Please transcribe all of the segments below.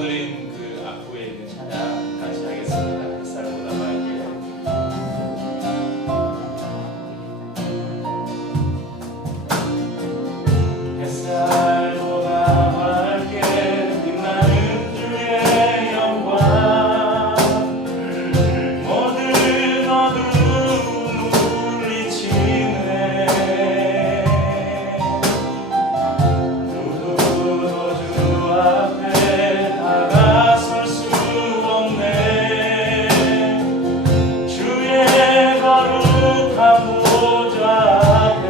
나눠드린 그 앞부에 있는 찬양 같이 하겠습니다. 햇살보다 맑게. 햇살보다 맑게 빛나는 주의 영광, 모든 어두움을 물리치네. 누구도 주 앞에 다가설 수 없네. 주의 거룩한 보좌 앞에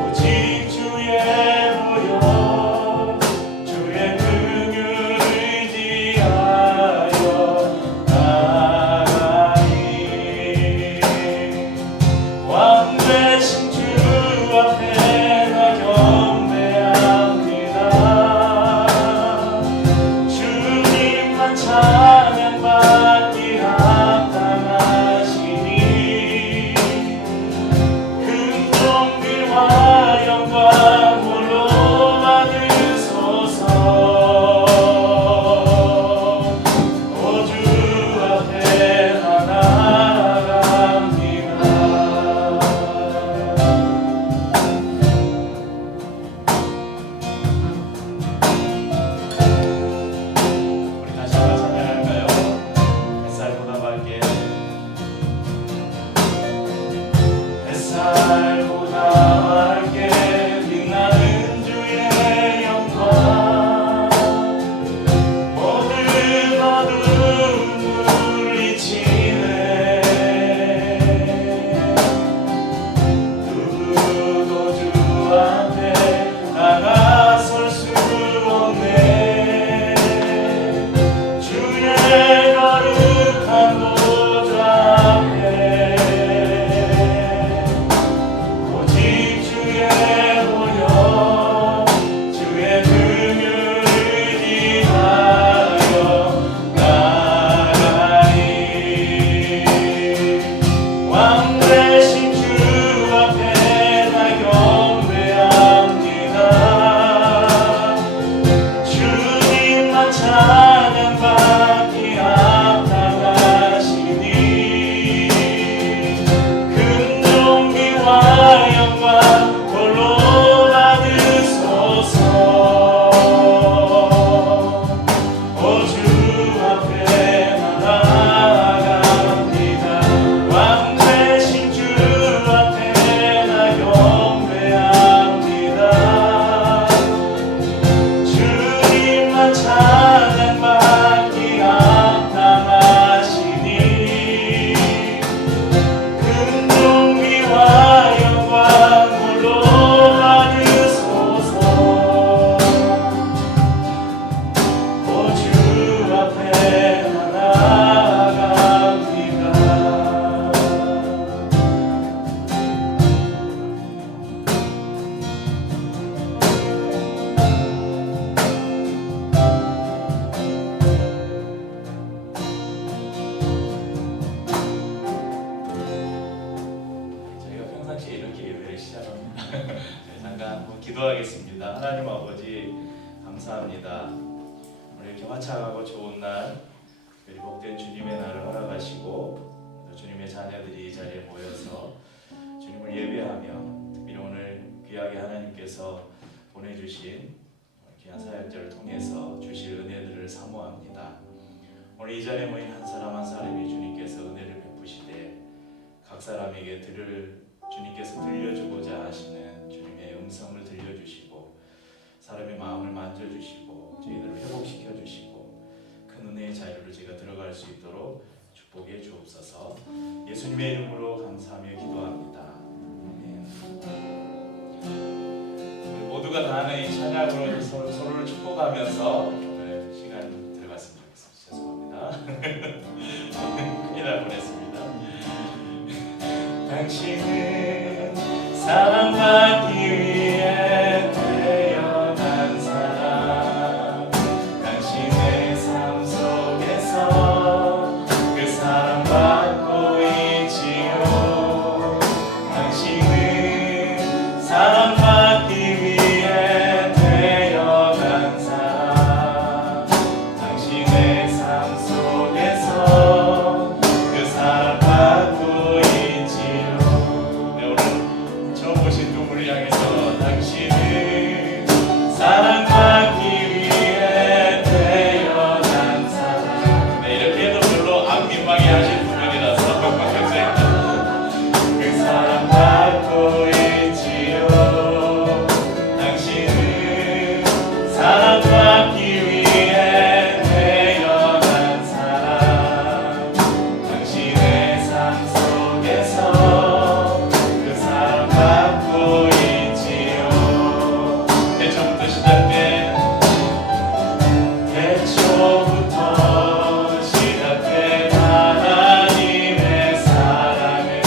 오직 주의 보혈, 주의 긍휼을 의지하여 나가리. 왕 되신 주 앞에 나 경배합니다. 주님만 찬양받기 합당하시니 큰 존귀와 영광 홀로 받으소서. 오 주 앞에 나 나아갑니다. 우리 다시 한번 찬양할까요? 햇살보다 맑게. 햇살보다 맑게 빛나는 주의 영광, 모든 어두움을 물리치네. 누구도 주 앞에 나가설 수 없네. 주의 거룩한 보좌 앞에 오직 주의 보혈, 주의 긍휼을 의지하여 나가리. 왕 되신 주 앞에 나 경배합니다. 주님만 찬양받기 합당하시니 큰 존귀와 영광 홀로 받으소서. 오 주 앞에 나아갑니다. 왕 되신 주 앞에 나 경배합니다. 주님만 찬양받기 합당하시니 큰 존귀와 영광 홀로 받으소서. 오 주 앞에 나아갑니다. 저희가 평상시에 이렇게 예배를 시작합니다. 잠깐 한번 기도하겠습니다. 하나님 아버지 감사합니다. 오늘 이렇게 화창하고 좋은 날, 그리고 복된 주님의 날을 허락하시고 또 주님의 자녀들이 이 자리에 모여서 주님을 예배하며 특별히 오늘 귀하게 하나님께서 보내주신 귀한 사역자를 통해서 주실 은혜들을 사모합니다. 오늘 이 자리에 모인 한 사람 한 사람이 주님께서 은혜를 베푸시되 각 사람에게 주님께서 들려주고자 하시는 주님의 음성을 들려주시고 사람의 마음을 만져주시고 저희들을 회복시켜주시고 큰 은혜의 자유를 저희가 들어갈 수 있도록 축복해 주옵소서. 예수님의 이름으로 감사하며 기도합니다. 아멘. 우리 모두가 다 아는 이 찬양으로 서로를 축복하면서 오늘 시간 들어갔으면 좋겠습니다. 죄송합니다. 큰일 날 뻔했습니다. 당신은 사랑받기 위해 태어난 사람, 당신의 삶 속에서 그 사랑받고 있지요. 당신은 사랑받기 위해 태어난 사랑받기 위해 태어난 사람 당신의 삶 속에서 그 사랑받고 있지요. 태초부터 시작된 태초부터 시작된 하나님의 사랑은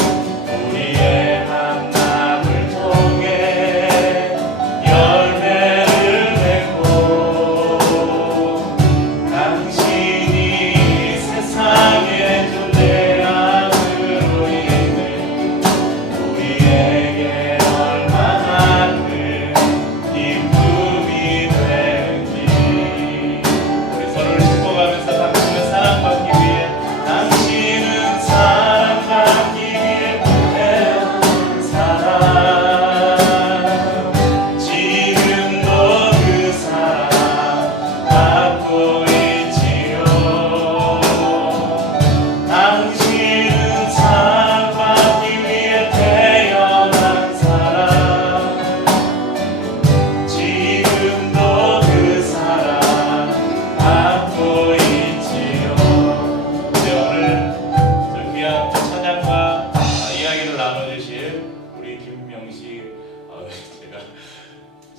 우리의 만남을 통해 열매를 맺고 당신이 세상에 존재함으로 인해 우리에게 얼마나 큰 기쁨이 되는지 우리 서로를 축복하면서 당신은 사랑받기 위해 당신은 사랑받기 위해 태어난 사람 지금도 그 사랑 받고 있지요. 당신은 사랑받기 위해 태어난 사람 지금도 그 사랑 받고 있지요. 네, 오늘 저 귀한 찬양과 이야기를 나눠주실 우리 김명식 제가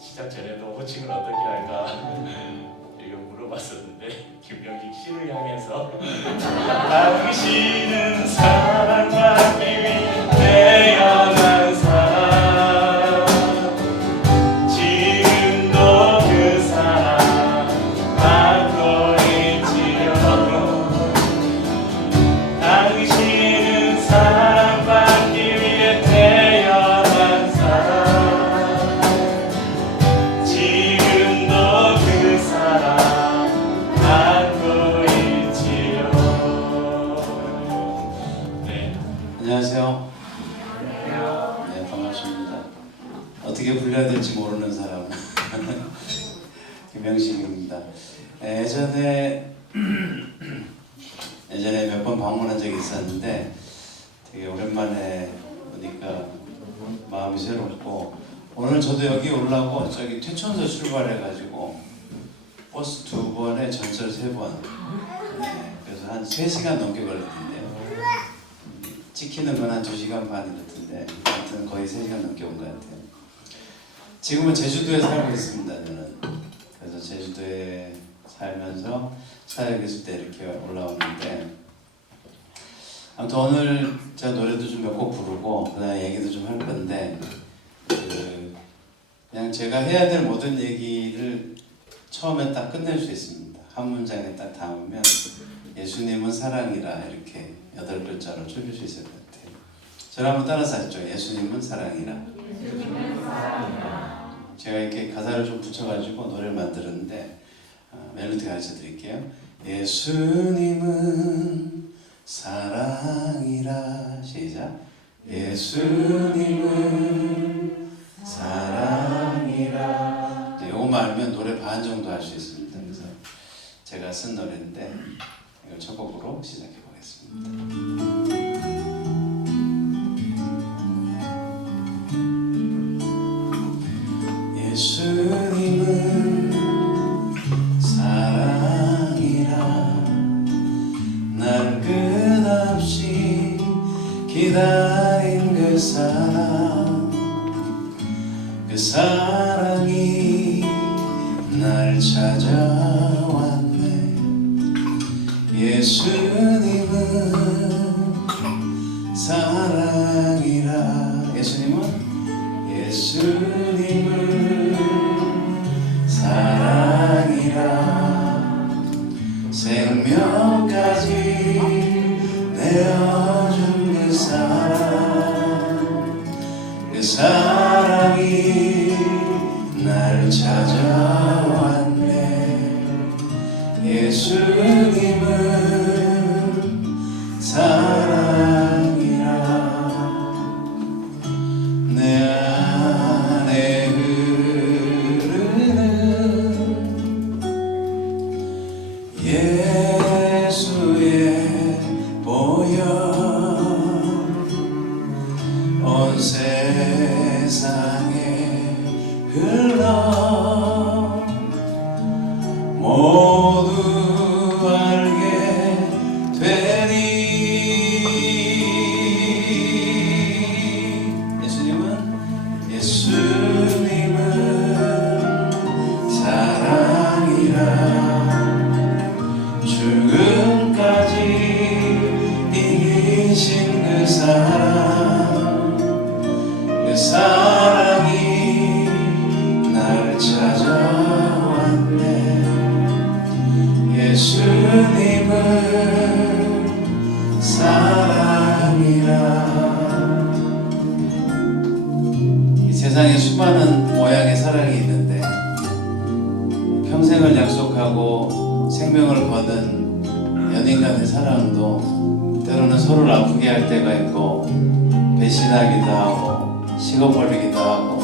시작 전에도 호칭을 어떻게 할까 이거 물어봤었는데 김명식 씨를 향해서 당신은 사랑받기 위해 태어난 사람 지금도 그 사랑 받고 있지요. 당신은 사랑받기 위해 태어난 사람 지금도 그 사랑 받고 있지요. 네. 안녕하세요. 네, 반갑습니다. 어떻게 불러야 될지 모르는 사람 김명식입니다. 예전에 몇 번 방문한 적이 있었는데 되게 오랜만에 보니까 마음이 새롭고 오늘 저도 여기 오려고 저기 퇴천서 출발해가지고 버스 2번에 전철 3번 그래서 한 3시간 넘게 걸렸는데요. 찍히는 건 한 2시간 반 같은데 아무튼 거의 3시간 넘게 온 것 같아요. 지금은 제주도에 살고 있습니다. 저는 그래서 제주도에 살면서 사역에 있을 때 이렇게 올라오는데 아무튼 오늘 제가 노래도 좀 몇 곡 부르고 그다음에 얘기도 좀 할 건데 그냥 제가 해야 될 모든 얘기를 처음에 딱 끝낼 수 있습니다. 한 문장에 딱 담으면 예수님은 사랑이라 이렇게 8글자로 줄일 수 있을 것 같아요. 저를 한번 따라서 하죠. 예수님은 사랑이라. 제가 이렇게 가사를 좀 붙여가지고 노래를 만들었는데 멜로디 가르쳐 드릴게요. 예수님은 사랑이라. 시작. 예수님은 사랑이라. 요거만 알면 노래 반 정도 할 수 있습니다. 그래서 제가 쓴 노래인데 이걸 첫 곡으로 시작해 보겠습니다. 예수님은 사랑이라. 날 끝없이 기다린 그 사랑, 그 사랑이 날 찾아왔네. 예수님은 사랑이라. 예수님은 사랑이라. 생명까지 내어준 그 사랑, 그 사랑이 날 찾아왔네. 예수님은 사랑이라. 모두 알게 되리. 예수님은 사랑이라. 죽음까지 이기신 그 사랑이 날 찾아왔네. 예수님은 사랑이라. 이 세상에 수많은 모양의 사랑이 있는데 평생을 약속하고 생명을 거는 연인 간의 사랑도 때로는 서로를 아프게 할 때가 있고 배신하기도 하고 식어버리기도 하고,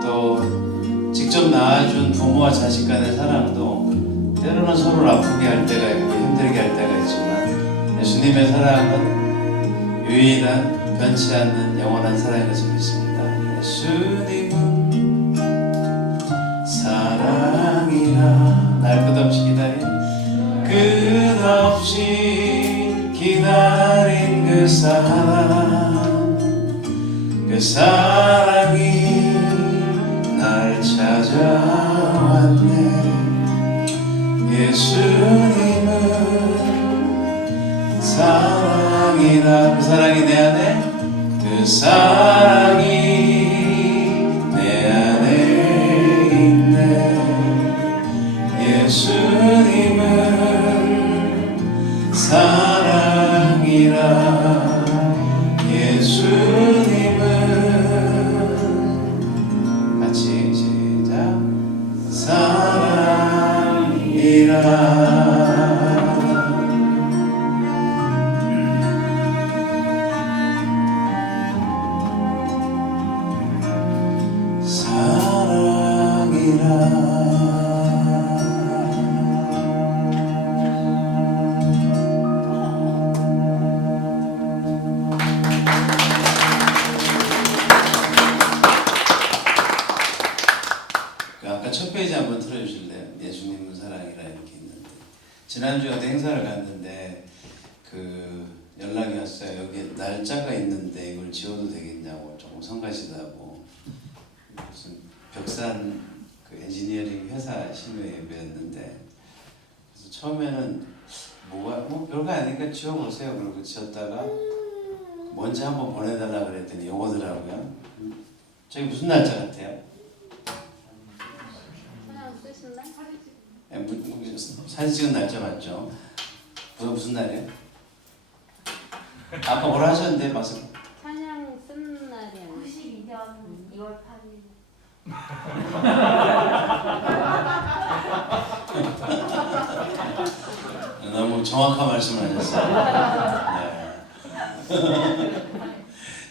또 직접 낳아준 부모와 자식 간의 사랑도 때로는 서로를 아프게 할 때가 있고 힘들게 할 때가 있지만, 예수님의 사랑은 유일한 변치 않는 영원한 사랑인 것을 믿습니다. 예수님은 사랑이라. 날 끝없이 기다린 그 사랑이 날 찾아왔네. 예수님은 사랑이라. 그 사랑이 내 안에, 그 사랑이 내 안에 있네. 예수님은 사랑이라. 예수님은 같이 시작. 사랑이라. 아까 첫 페이지 한번 틀어주실래요? 예수님은 사랑이라 이렇게 있는데, 지난주에 어디 행사를 갔는데 그 연락이 왔어요. 여기 날짜가 있는데 이걸 지워도 되겠냐고 조금 성가시다고. 무슨 벽산 그 엔지니어링 회사 신우 예배였는데, 그래서 처음에는 뭐 별거 아니니까 지워보세요. 그러고 지웠다가 먼저 한번 보내달라 그랬더니 요거더라고요. 저기 무슨 날짜 같아요? 사진 찍은 날짜 맞죠? 무슨 날이에요? 아까 뭐라 하셨는데 마스 찬양 쓴 날이야. 92년 2월 8일. 너무 정확한 말씀을 하셨어요. 네.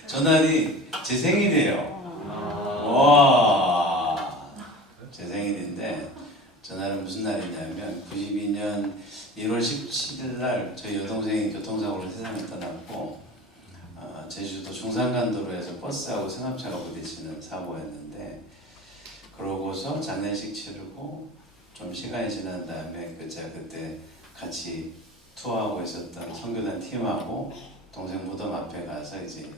저 날이 제 생일이에요. 와, 제 생일인데 저 날은 무슨 날이냐면 92년 1월 17일 날 저희 여동생이 교통사고로 세상을 떠났고, 제주도 중산간도로에서 버스하고 승합차가 부딪히는 사고였는데, 그러고서 장례식 치르고 좀 시간이 지난 다음에 제가 그때 같이 투어하고 있었던 선교단 팀하고 동생 무덤 앞에 가서 이제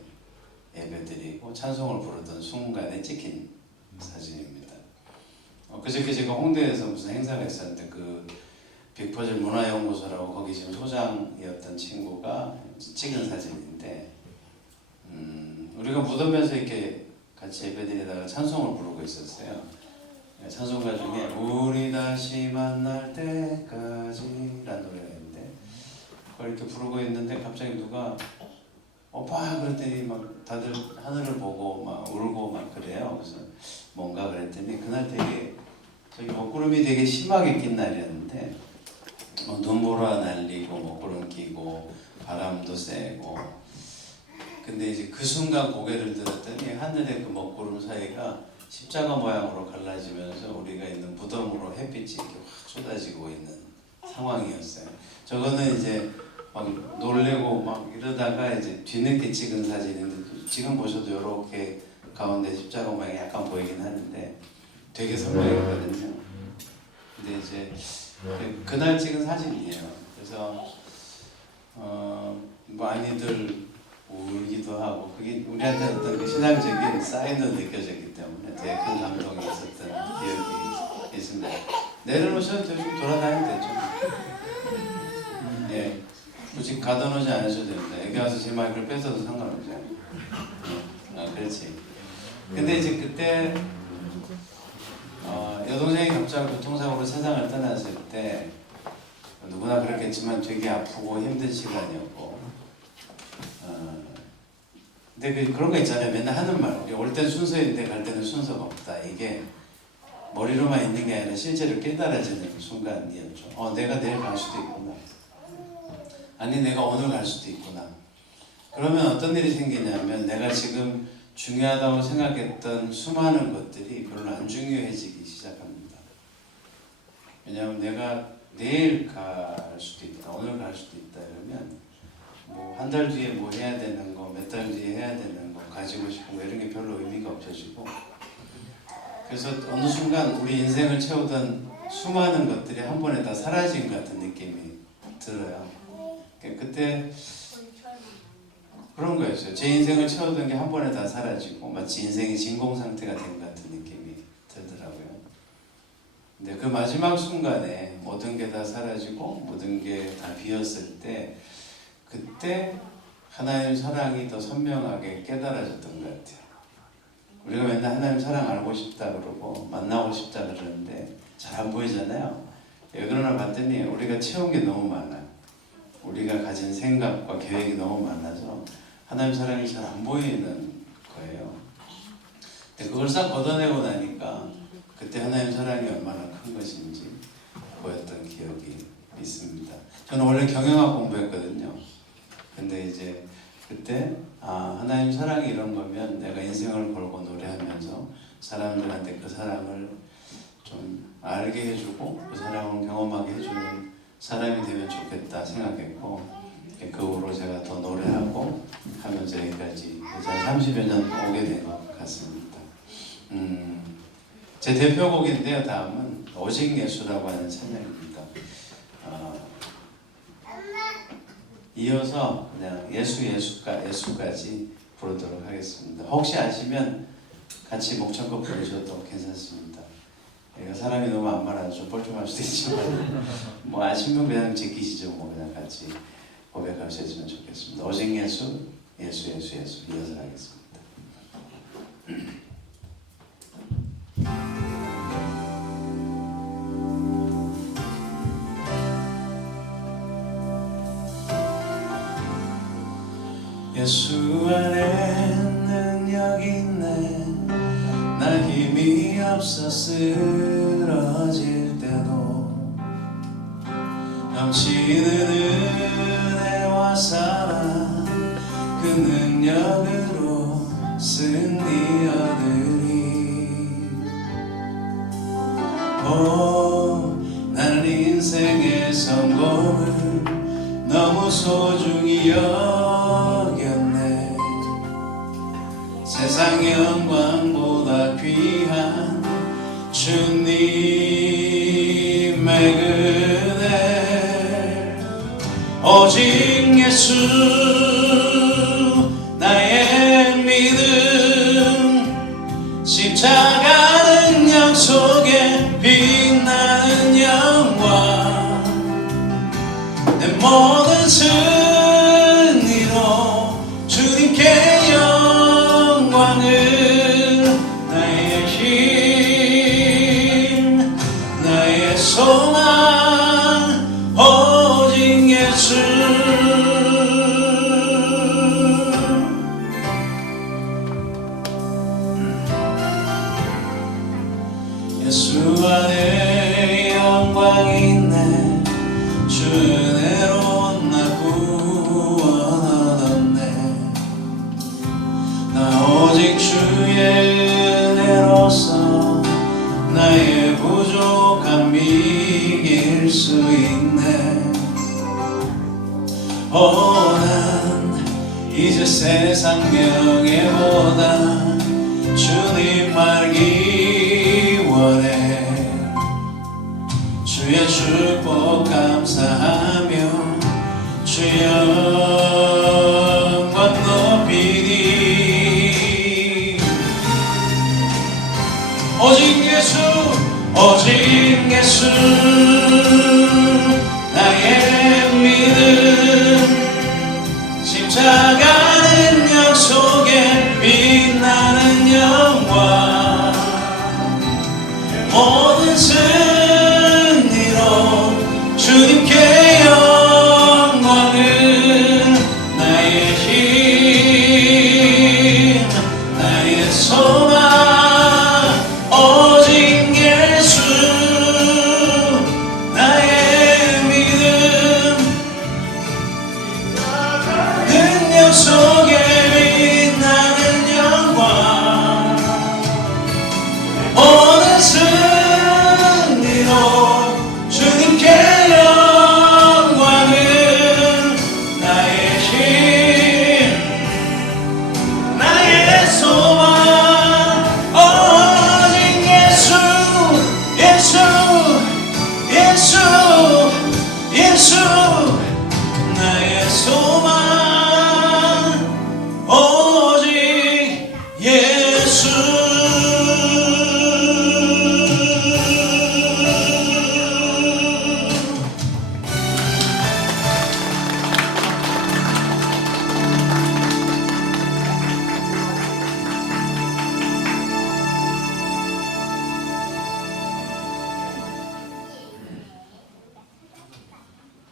예배드리고 찬송을 부르던 순간에 찍힌 사진입니다. 그저께 제가 홍대에서 무슨 행사가 있었는데 그 빅퍼즐 문화연구소라고 거기 지금 소장이었던 친구가 찍은 사진인데, 우리가 무덤에서 이렇게 같이 예배드리다가 찬송을 부르고 있었어요. 찬송가 중에 우리 다시 만날 때까지 라는 노래가 있는데, 그걸 이렇게 부르고 있는데 갑자기 누가 오빠 그랬더니 막 다들 하늘을 보고 막 울고 막 그래요. 그래서 뭔가 그랬더니 그날 되게 저기 먹구름이 되게 심하게 낀 날이었는데, 눈보라 날리고 먹구름 끼고 바람도 세고, 근데 이제 그 순간 고개를 들었더니 하늘의 그 먹구름 사이가 십자가 모양으로 갈라지면서 우리가 있는 무덤으로 햇빛이 이렇게 확 쏟아지고 있는 상황이었어요. 저거는 이제 막 놀래고 막 이러다가 이제 뒤늦게 찍은 사진인데, 지금 보셔도 이렇게 가운데 십자가 모양이 약간 보이긴 하는데 되게 선명했거든요. 근데 이제 이제 그날 찍은 사진이에요. 그래서 많이들 울기도 하고 그게 우리한테 어떤 그 신앙적인 사인도 느껴졌기 때문에 되게 큰 감동이 있었던 기억이 있습니다. 내려놓으셔도 좀 돌아다니면 되죠. 예, 굳이 가둬놓지 않으셔도 됩니다. 여기 와서 제 마이크를 뺏어도 상관없죠. 그렇지. 근데 이제 그때 여동생이 갑자기 교통사고로 세상을 떠났을 때 누구나 그렇겠지만 되게 아프고 힘든 시간이었고 근데 그런 거 있잖아요. 맨날 하는 말 올 땐 순서인데 갈 때는 순서가 없다. 이게 머리로만 있는 게 아니라 실제로 깨달아지는 순간이었죠. 내가 내일 갈 수도 있구나. 아니 내가 오늘 갈 수도 있구나. 그러면 어떤 일이 생기냐면 내가 지금 중요하다고 생각했던 수많은 것들이 별로 안 중요해지기 시작합니다. 왜냐하면 내가 내일 갈 수도 있다, 오늘 갈 수도 있다 이러면 뭐 한 달 뒤에 뭐 해야 되는 거, 몇 달 뒤에 해야 되는 거, 가지고 싶은 거 이런 게 별로 의미가 없어지고 그래서 어느 순간 우리 인생을 채우던 수많은 것들이 한 번에 다 사라진 것 같은 느낌이 들어요. 그때 그런 거였어요. 제 인생을 채우던 게 한 번에 다 사라지고 마치 인생이 진공 상태가 된 것 같은 느낌이 들더라고요. 근데 그 마지막 순간에 모든 게 다 사라지고 모든 게 다 비었을 때 그때 하나님 사랑이 더 선명하게 깨달아졌던 것 같아요. 우리가 맨날 하나님 사랑 알고 싶다 그러고 만나고 싶다 그러는데 잘 안 보이잖아요. 왜 그러나 봤더니 우리가 채운 게 너무 많아요. 우리가 가진 생각과 계획이 너무 많아서 하나님 사랑이 잘 안 보이는 거예요. 근데 그걸 싹 걷어내고 나니까 그때 하나님 사랑이 얼마나 큰 것인지 보였던 기억이 있습니다. 저는 원래 경영학 공부했거든요. 근데 이제 그때 하나님 사랑이 이런 거면 내가 인생을 걸고 노래하면서 사람들한테 그 사랑을 좀 알게 해주고 그 사랑을 경험하게 해주는 사람이 되면 좋겠다 생각했고 그 후로 제가 더 노래하고 하면서 여기까지 이제 30여 년 오게 된 것 같습니다. 제 대표곡인데요. 다음은 오직 예수라고 하는 찬양입니다. 이어서 그냥 예수까지 부르도록 하겠습니다. 혹시 아시면 같이 목청껏 부르셔도 괜찮습니다. 사람이 너무 안 말아서 좀 뻘쭘할 수도 있지만 뭐 아시면 그냥 제끼시죠. 뭐 그냥 같이 고백하셨으면 좋겠습니다. 오직 예수 이어서 하겠습니다. 예수 안에 능력이 있네. 나 힘이 없어 쓰러질 때도 넘치는 은혜와 사랑 그 능력으로 승리 얻으리. 나는 인생의 성공을 너무 소중히 여겼네. 세상 영광보다 귀한 주님의 은혜. 오직 예수 나의 믿음. 십자가 능력 속에 빛나는 영광. 내 모든 승리로 주님께 영광을. 나의 힘 나의 소망 오직 예수. 예수 안에 영광이 있네. 주 은혜로 나 구원 얻었네. 나 오직 주의 은혜로서 나의 부족함 이길 수 있네. 난 이제 세상 명예보다 주님 알기 원해. 주 주의 축복 감사하며 주 영광 높이니 오직 예수 오직 예수 나의 믿음 십자가 능력 속에 빛나는 영광 모든 승리로 주님께 영광을 나의 힘 나의 소망 오직 예수 나의 믿음 능력 속에 빛나는 영광 모든 승리로 주님께 영광을 나의 힘 나의 소망 오직 예수 예수 예수 예수 나의 소망 오직 예수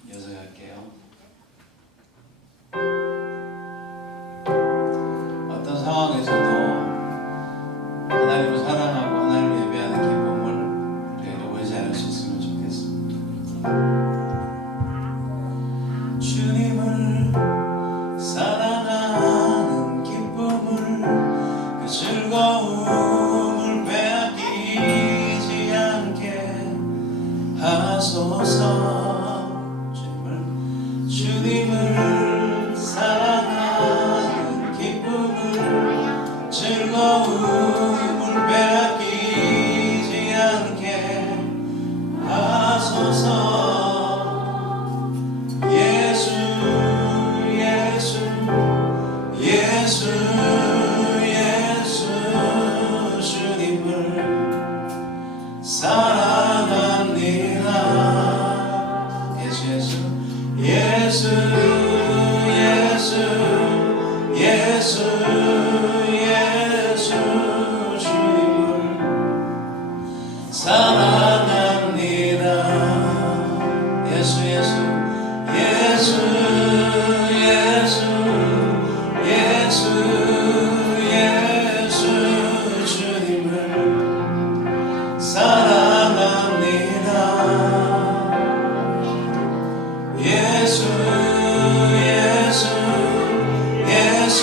이어서 갈게요. 어떤 상황에서도 하나님을 사랑하고 하나님을 예배하는 기쁨을 우리가 잃어버리지 않을 수 있으면 좋겠습니다. 주님을 사랑하는 기쁨을 그 즐거움을 빼앗기지 않게 하소서. 주님을 사랑하는 기쁨을 즐거움을 빼앗기지 않게 하소서. 예수 예수 예수 예수 주님을 사랑합니다. 예수 예수 예수 예수 예수 예수 주님을 사랑합니다. 예수 예수 예수 예수 예수 예수 주님을 사랑합니다. 예수 예수 예수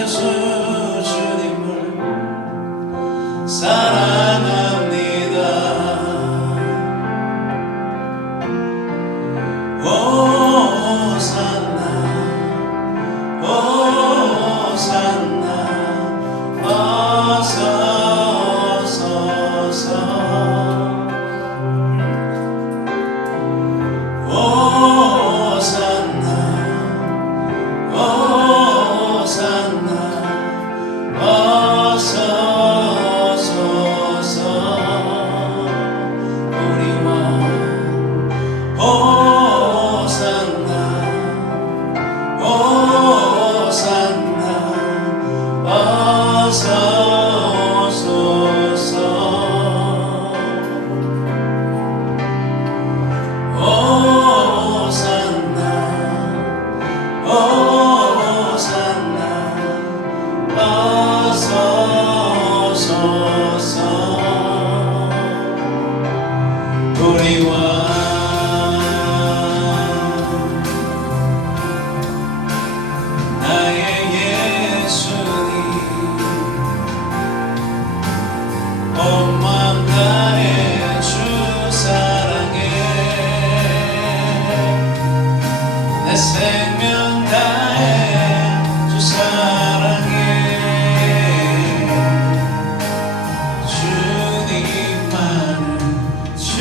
예수 주님을 사랑합니다. 오산나 오산나 어서 오소서. 오산나 오산나 어서 오소서. 우리 왕 오산나 오산나 어서 오소서. 오산나 오산나 어서 오소서. 우리 왕 나의 예수님 온 마음 다해 주 사랑해 내 생명 다해 주 사랑해 주님만을 주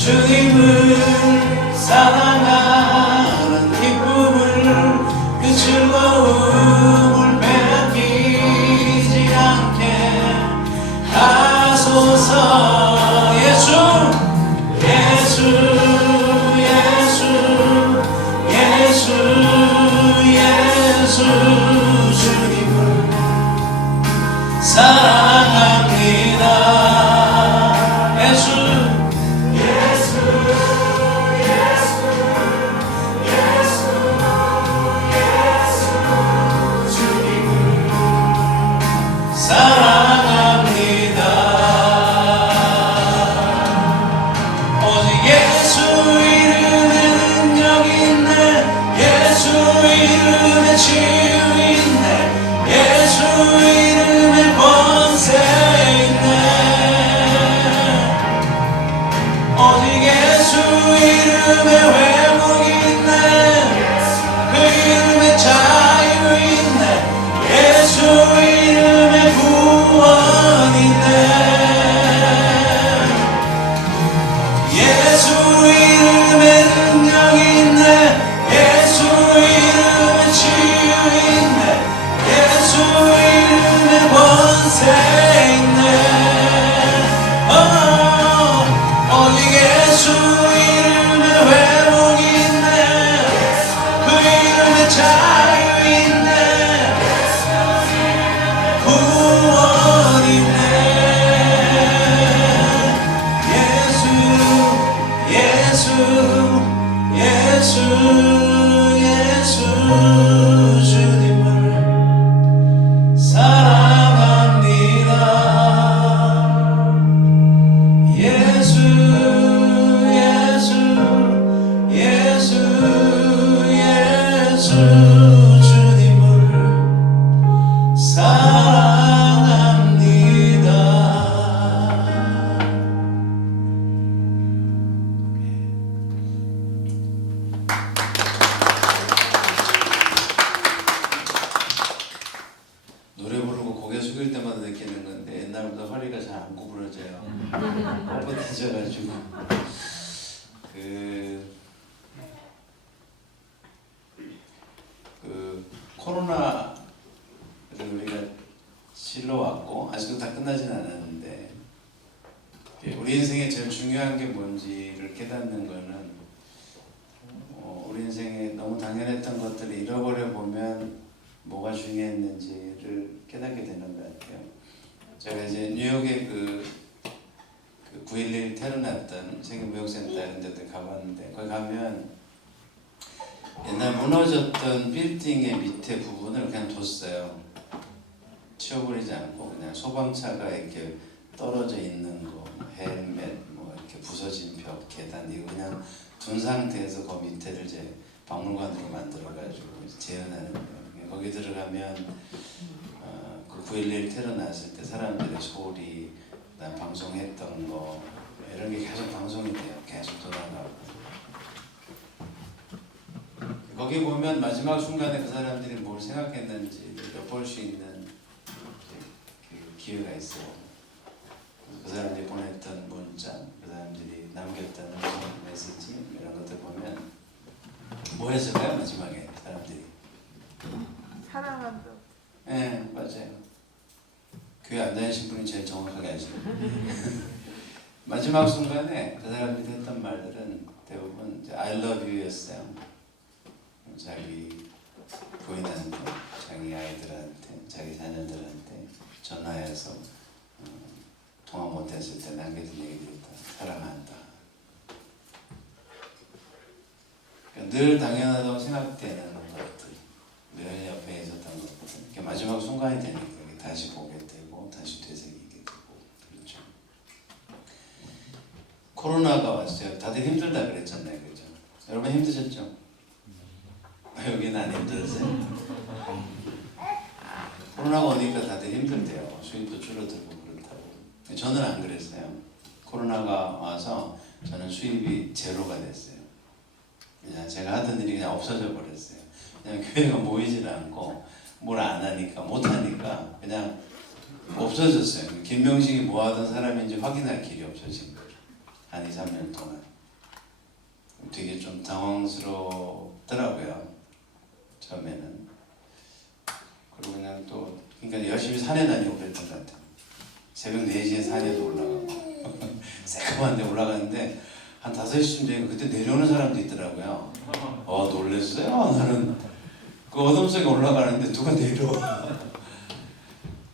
주님을 사랑하는 기쁨을 그 즐거움을 빼앗기지 않게 하소서. 예수 예수 예수 예수 예수 주님을 사랑합니다. 예수 사랑합니다. 오직 예수 이름에 능력이 있네. 예수 이름에 치유 있네. 예수 이름에 권세 있네. 오직 예수 이름에 회복이 있네. 그 이름에 자유 있네. 예수 이름에 구원이네. 예수 이름에 능력이 있네. 예수 이름에 치유 있네. 예수 이름에 권세 있네. 오직 예수 이름에 회복이 있네. 그 이름에 자유 있네. 구원이네. 예수 예수 예수 예수 주님을 사랑합니다. 예수 예수 예수 예수 주님을 사랑합니다. 노래 부르고 고개 숙일 때마다 느끼는 건데 옛날부터 허리가 잘 안 구부러져요. 뻣뻣해져가지고 코로나를 우리가 실러왔고 아직도 다 끝나진 않았는데 우리 인생에 제일 중요한 게 뭔지를 깨닫는 거는 우리 인생에 너무 당연했던 것들을 잃어버려 보면 뭐가 중요했는지를 깨닫게 되는 것 같아요. 제가 이제 뉴욕에 그 9.11 테러 났던 세계무역센터 이런 데도 가봤는데 거기 가면 옛날 무너졌던 빌딩의 밑에 부분을 그냥 뒀어요. 치워버리지 않고 그냥 소방차가 이렇게 떨어져 있는 거, 헬멧, 뭐 이렇게 부서진 벽, 계단 이거 그냥 둔 상태에서 그 밑에를 이제 박물관으로 만들어가지고 재현하는 거예요. 거기 들어가면 그 9.11 테러 났을 때 사람들의 소리, 그다음 방송했던 거 이런 게 계속 방송이 돼요. 계속 돌아가고. 거기 보면 마지막 순간에 그 사람들이 뭘 생각했는지 엿볼 수 있는 그 기회가 있어요. 그 사람들이 보냈던 문자, 그 사람들이 남겼던 메시지 이런 것들 보면 뭐 했을까요? 마지막에 그 사람들이 사랑한다. 네, 맞아요. 교회 안 다니신 분이 제일 정확하게 아시네요. 마지막 순간에 그 사람들이 했던 말들은 대부분 I love you였어요. 자기 부인한테, 자기 아이들한테, 자기 자녀들한테 전화해서 통화 못했을 때 남겨둔 얘기들이 다 사랑한다. 그러니까 늘 당연하다고 생각되는 것들, 늘 옆에 있었던 것들, 이렇게 마지막 순간이 되니까 다시 보게 되고 다시 되새기게 되고 그렇죠. 코로나가 왔어요. 다들 힘들다 그랬잖아요, 그죠? 여러분 힘드셨죠? 여기는 안 힘들었어요? 코로나가 오니까 다들 힘들대요. 수입도 줄어들고 그렇다고. 저는 안 그랬어요. 코로나가 와서 저는 수입이 제로가 됐어요. 그냥 제가 하던 일이 그냥 없어져 버렸어요. 그냥 교회가 모이질 않고 뭘 안 하니까 못 하니까 그냥 없어졌어요. 김명식이 뭐 하던 사람인지 확인할 길이 없어진 거죠. 한 2, 3년 동안. 되게 좀 당황스럽더라고요. 처음에는. 그리고 그냥 또 그러니까 열심히 산에 다니고 그랬던 것 같아요. 새벽 4시에 산에도 올라가고 새까만데 올라가는데 한 5시쯤 되니까 그때 내려오는 사람도 있더라고요. 놀랬어요. 나는 그 어둠 속에 올라가는데 누가 내려와.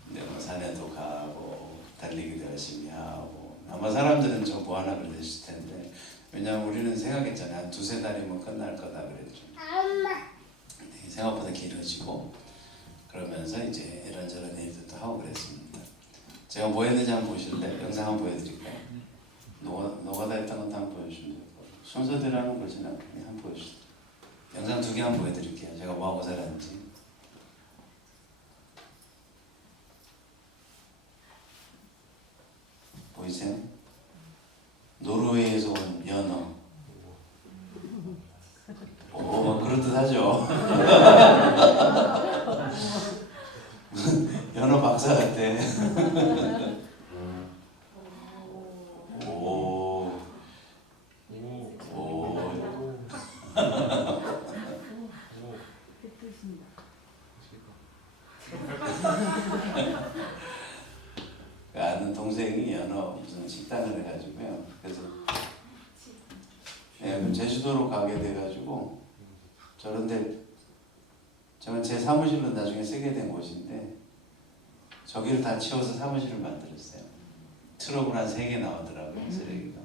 근데 뭐 산에도 가고 달리기도 열심히 하고 아마 사람들은 저 뭐 하나 그랬을 텐데 왜냐면 우리는 생각했잖아요. 한 2-3달이면 끝날 거다 그랬죠. 근데 생각보다 길어지고 그러면서 이제 이런저런 일들도 하고 그랬습니다. 제가 뭐 했는지 한번 보실래요? 영상 한번 보여드릴까요? 노가다 했던 것도 한번 보여주시면 돼요. 순서대로 하는 거지는 않고 그냥 한번 보여주세요. 영상 2개 한번 보여드릴게요. 제가 뭐하고 살았는지. 보이세요? 노르웨이에서 온 연어. 막 그럴듯하죠? 무슨 연어 박사 같아. 오. 그 아는 동생이 연어 무슨 식당을 해가지고요. 그래서 제주도로 가게 돼가지고 저런데 저는 제 사무실로 나중에 쓰게 된 곳인데 저기를 다 치워서 사무실을 만들었어요. 트럭으로 한 3개 나오더라고요. 쓰레기가.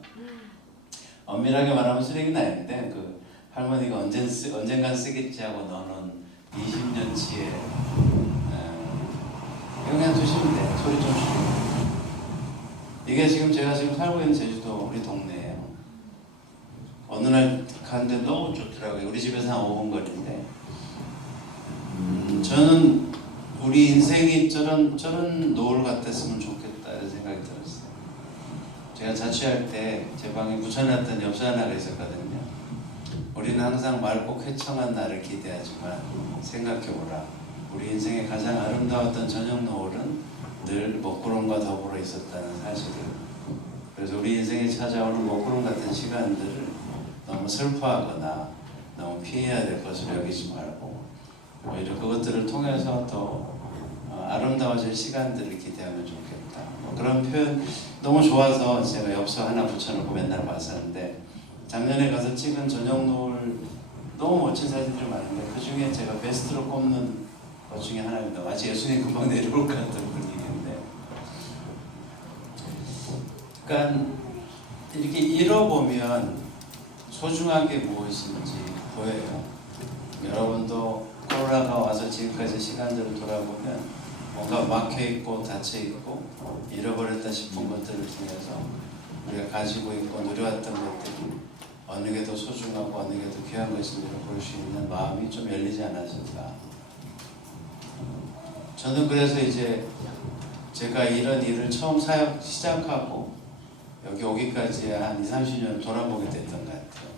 엄밀하게 말하면 쓰레기는 아닌데 그 할머니가 언젠간 쓰겠지 하고 넣어놓은 20년치의 그냥 두시면 돼요. 소리 좀 줄이고. 이게 지금 제가 지금 살고 있는 제주도 우리 동네예요. 어느 날 가는데 너무 좋더라고요. 우리 집에서 한 5분 거리인데 저는 우리 인생이 저런 노을 같았으면 좋겠다 이런 생각이 들었어요. 제가 자취할 때 제 방에 붙여놨던 엽서 하나가 있었거든요. 우리는 항상 맑고 쾌청한 날을 기대하지만 생각해보라. 우리 인생의 가장 아름다웠던 저녁 노을은 늘 먹구름과 더불어 있었다는 사실을. 그래서 우리 인생에 찾아오는 먹구름 같은 시간들을 너무 슬퍼하거나 너무 피해야 될 것을 여기지 말고 오히려 그것들을 통해서 더 아름다워질 시간들을 기대하면 좋겠다. 그런 표현 너무 좋아서 제가 엽서 하나 붙여놓고 맨날 봤었는데 작년에 가서 찍은 저녁 노을 너무 멋진 사진들이 많은데 그 중에 제가 베스트로 꼽는 것 중에 하나입니다. 마치 예수님 금방 내려올 것 같은 분위기인데 그러니까 이렇게 잃어보면 소중한 게 무엇인지 보여요. 여러분도 코로나가 와서 지금까지 시간들을 돌아보면 뭔가 막혀있고 닫혀있고 잃어버렸다 싶은 것들을 통해서 우리가 가지고 있고 누려왔던 것들이 어느 게 더 소중하고 어느 게 더 귀한 것인지를 볼 수 있는 마음이 좀 열리지 않았을까. 저는 그래서 이제 제가 이런 일을 처음 시작하고 여기 오기까지 한 20-30년 돌아보게 됐던 것 같아요.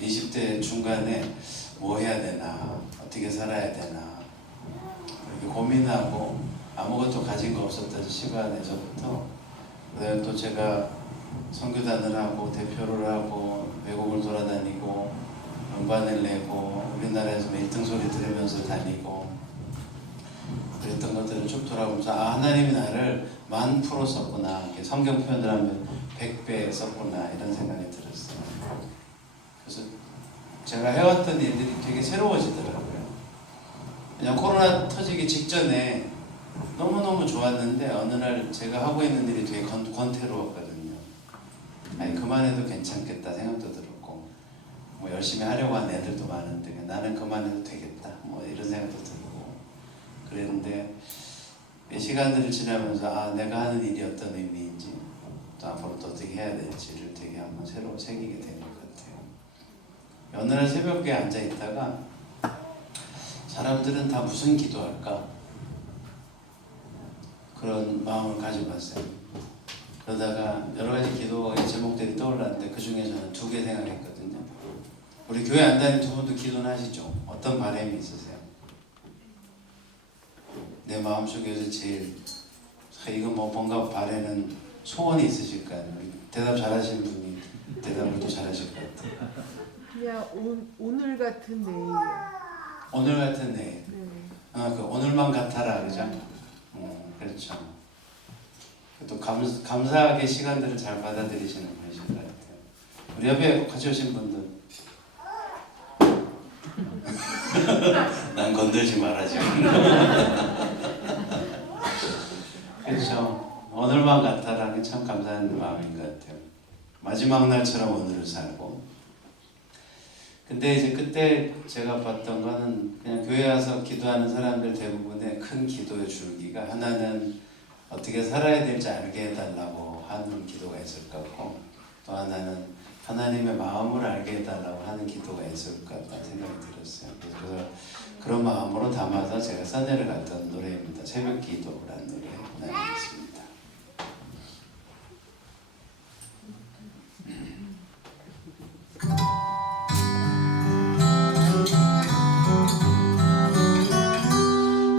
20대 중간에 뭐 해야 되나, 어떻게 살아야 되나 이렇게 고민하고 아무것도 가진 거 없었던 시간에서부터 그다음에 또 제가 선교단을 하고 대표를 하고 외국을 돌아다니고 음반을 내고 우리나라에서 1등 소리 들으면서 다니고 그랬던 것들을 쭉 돌아보면서 하나님이 나를 1000% 썼구나. 이렇게 성경 표현을 하면 100배 썼구나 이런 생각이 들었어요. 그래서 제가 해왔던 일들이 되게 새로워지더라고요. 그냥 코로나 터지기 직전에 너무너무 좋았는데 어느 날 제가 하고 있는 일이 되게 권태로웠거든요. 아니 그만해도 괜찮겠다 생각도 들었고 뭐 열심히 하려고 하는 애들도 많은데 나는 그만해도 되겠다 뭐 이런 생각도 들고 그랬는데 시간들을 지나면서 내가 하는 일이 어떤 의미인지 또 앞으로 또 어떻게 해야 될지를 되게 한번 새로 새기게 된 것 같아요. 어느 날 새벽에 앉아있다가 사람들은 다 무슨 기도할까? 그런 마음을 가지고 왔어요. 그러다가 여러 가지 기도의 제목들이 떠올랐는데 그 중에 저는 2개 생각했거든요. 우리 교회 안 다니는 2분도 기도는 하시죠? 어떤 바람이 있으세요? 내 마음속에서 제일 이거 뭐 뭔가 바라는 소원이 있으실 거 아니에요. 대답 잘하시는 분이 대답을 또 잘하실 것 같아요. 그냥 오늘 같은 내일이야. 오늘 같은 내일. 네. 그 오늘만 같아라, 그죠? 그렇죠. 또 감사하게 시간들을 잘 받아들이시는 분이신 것 같아요. 우리 옆에 같이 오신 분들. 난 건들지 마라 지금. 그렇죠. 오늘만 같아라는 게 참 감사한 마음인 것 같아요. 마지막 날처럼 오늘을 살고. 근데 이제 그때 제가 봤던 거는 그냥 교회 와서 기도하는 사람들 대부분의 큰 기도의 줄기가 하나는 어떻게 살아야 될지 알게 해달라고 하는 기도가 있을 것 같고 또 하나는 하나님의 마음을 알게 해달라고 하는 기도가 있을 것 같다는 생각이 들었어요. 그래서 그런 마음으로 담아서 제가 써내려갔던 노래입니다. 새벽 기도라는 노래 나누겠습니다.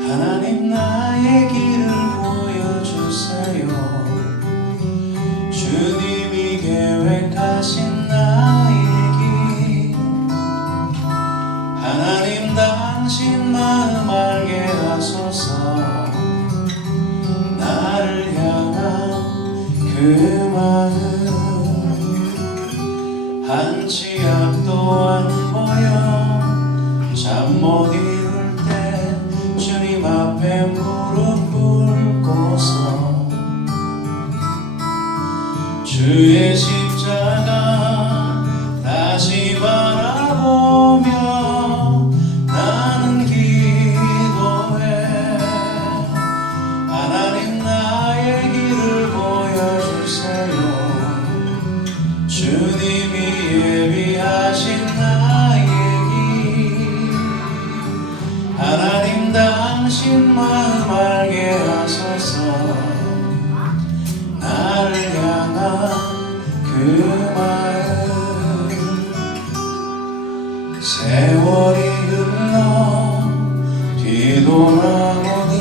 하나님 나의 길을 보여주세요. 주님이 계획하신 나의 길 하나님 당신 마음 알게 하소서. 나를 향한 그 마음 한치 앞도 안 보여 잠 못 이룰 때 주님 앞에 무릎 꿇고서 주의 십자가 다시 바라보며 나는 기도해. 하나님 나의 길을 보여주세요. 주님이 예비하신 나의 길 하나님 당신 마음 알게 하소서. 나를 향한 그 마음 세월이 흘러 뒤돌아보니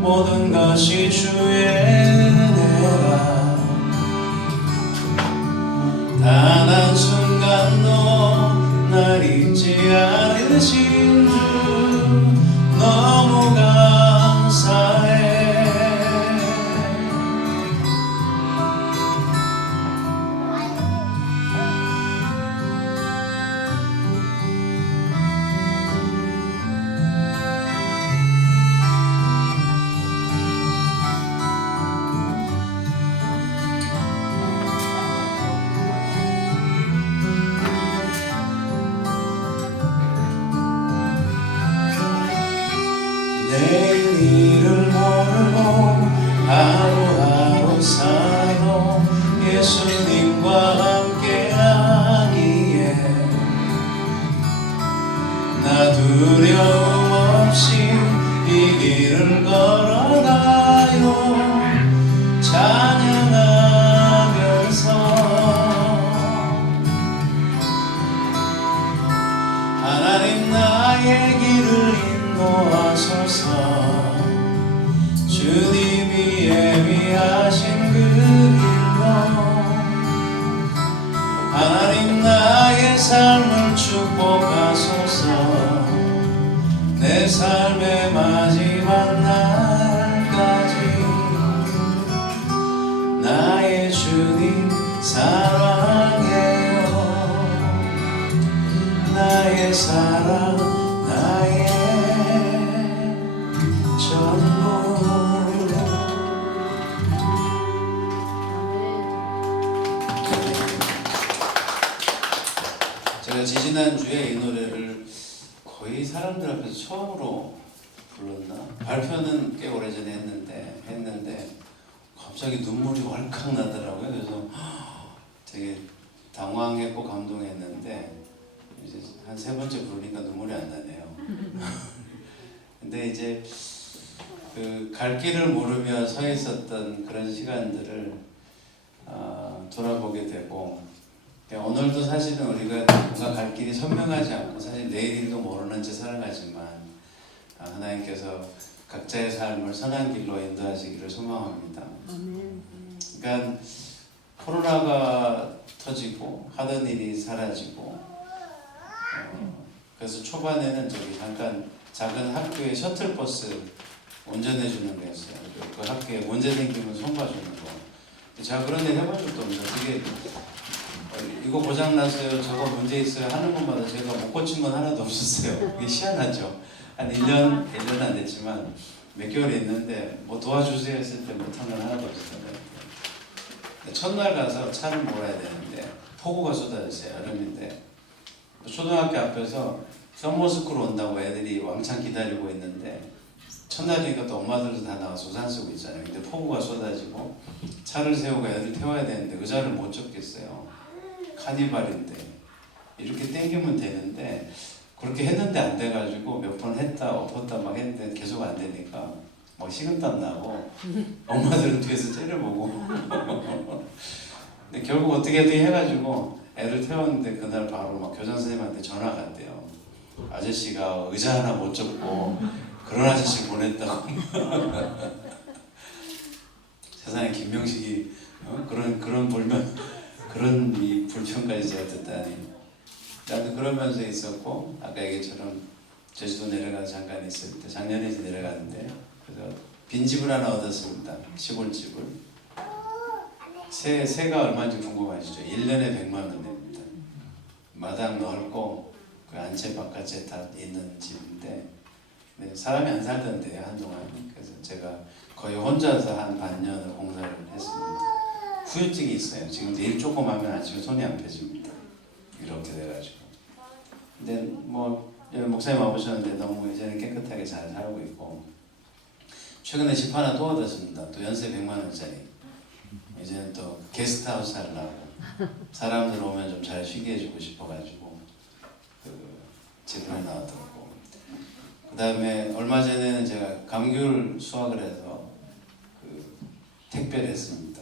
모든 것이 주의 은혜라. 단 한순간도 날 잊지 않으신 주 너무 감사해. 내일 일을 모르고 하루하루 살고 예수님과 함께하기에 나 두려움 없이 이 길을 걸어가요. 찬양하면서 하나님 나의 길을 인도하소서. 주님이 예비하신 그 길로 하나님 나의 삶을 축복하소서. 내 삶의 마지막 날까지 나의 주님 사랑해요. 나의 사랑 나의 전부. 제가 지지난주에 이 노래를 거의 사람들 앞에서 처음으로 불렀나? 발표는 꽤 오래전에 했는데 갑자기 눈물이 왈칵 나더라고요. 그래서 되게 당황했고 감동했는데 이제 한 3번째 부르니까 눈물이 안 나네요. 근데 이제 그 갈 길을 모르며 서 있었던 그런 시간들을 돌아보게 되고 오늘도 사실은 우리가 뭔가 갈 길이 선명하지 않고 사실 내일 일도 모르는 채 살아가지만 하나님께서 각자의 삶을 선한 길로 인도하시기를 소망합니다. 그러니까 코로나가 터지고 하던 일이 사라지고 그래서 초반에는 저기 잠깐 작은 학교에 셔틀버스 운전해 주는 거였어요. 그 학교에 문제 생기면 손 봐주는 거. 제가 그런 일 해본 적도 없는데 되게 이거 고장 났어요, 저거 문제 있어요 하는 것마다 제가 못 고친 건 하나도 없었어요. 그게 희한하죠. 한 1년 안 됐지만 몇 개월 있는데 뭐 도와주세요 했을 때 못한 건 하나도 없었어요. 첫날 가서 차를 몰아야 되는데 폭우가 쏟아졌어요. 여름인데 초등학교 앞에서 서머스쿨 온다고 애들이 왕창 기다리고 있는데 첫날이니까 또 엄마들도 다 나와서 우산 쓰고 있잖아요. 근데 폭우가 쏟아지고 차를 세우고 애들 태워야 되는데 의자를 못 접겠어요. 카니발인데 이렇게 땡기면 되는데 그렇게 했는데 안 돼가지고 몇 번 했다 엎었다 막 했는데 계속 안 되니까 막 식은땀 나고 엄마들은 뒤에서 째려보고 근데 결국 어떻게든 해가지고 애를 태웠는데 그날 바로 막 교장 선생님한테 전화가 왔대요. 아저씨가 의자 하나 못 접고 그런 아저씨 보냈다고. 세상에 김명식이 그런 불면 그런 이 불평까지 제가 듣다니. 나도 그러면서 있었고 아까 얘기처럼 제주도 내려가서 잠깐 있을 때 작년에 내려갔는데 그래서 빈집을 하나 얻었습니다. 시골집을. 세가 얼마인지 궁금하시죠? 1년에 100만 원 냅니다. 마당 넓고 그 안채 바깥에 다 있는 집인데 사람이 안 살던데요 한동안. 그래서 제가 거의 혼자서 한 반년을 공사를 했습니다. 후유증이 있어요. 지금 일 조금 하면 아침에 손이 안 펴집니다. 이렇게 돼가지고. 근데 뭐 목사님 와보셨는데 너무 이제는 깨끗하게 잘 살고 있고 최근에 집 하나 또 얻었습니다. 또 연세 100만 원짜리. 이제는 또 게스트하우스 하려고 사람들 오면 좀 잘 쉬게 해주고 싶어가지고 그 집을 하나 얻었고 그 다음에 얼마 전에는 제가 감귤 수확을 해서 그 택배를 했습니다.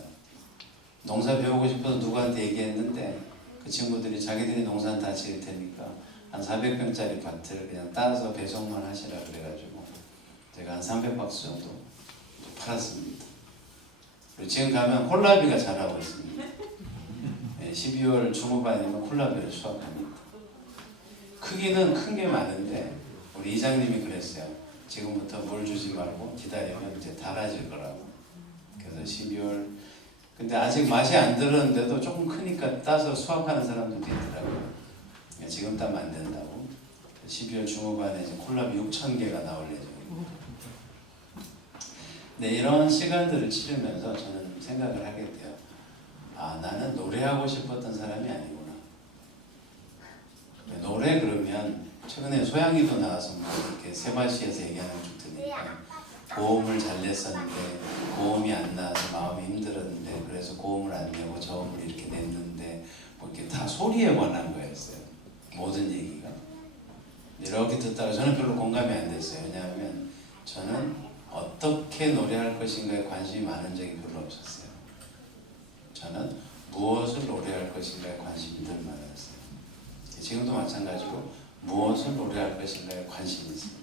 농사 배우고 싶어서 누구한테 얘기했는데 그 친구들이 자기들이 농사는 다 지을 테니까 한 400평짜리 밭을 그냥 따서 배송만 하시라 그래가지고 제가 한 300박스 정도 팔았습니다. 그리고 지금 가면 콜라비가 자라고 있습니다. 12월 중후반이면 콜라비를 수확합니다. 크기는 큰 게 많은데 우리 이장님이 그랬어요. 지금부터 물 주지 말고 기다리면 이제 달아질 거라고. 그래서 12월 근데 아직 맛이 안 들었는데도 조금 크니까 따서 수확하는 사람들도 있더라고요. 지금 따면 안 된다고. 12월 중후반에 이제 콜라비 6,000개가 나올 예정입니다. 네, 이런 시간들을 치르면서 저는 생각을 하게 돼요. 아, 나는 노래하고 싶었던 사람이 아니구나. 노래 그러면 최근에 소양이도 나와서 뭐 이렇게 세바시에서 얘기하는 걸 좀 들으니까 고음을 잘 냈었는데 고음이 안 나와서 마음이 힘들었는데 그래서 고음을 안 내고 저음을 이렇게 냈는데 뭐 이렇게 다 소리에 관한 거였어요. 모든 얘기가. 이렇게 듣다가 저는 별로 공감이 안 됐어요. 왜냐하면 저는 어떻게 노래할 것인가에 관심이 많은 적이 별로 없었어요. 저는 무엇을 노래할 것인가에 관심이 늘 많았어요. 지금도 마찬가지로 무엇을 노래할 것인가에 관심이 있습니다.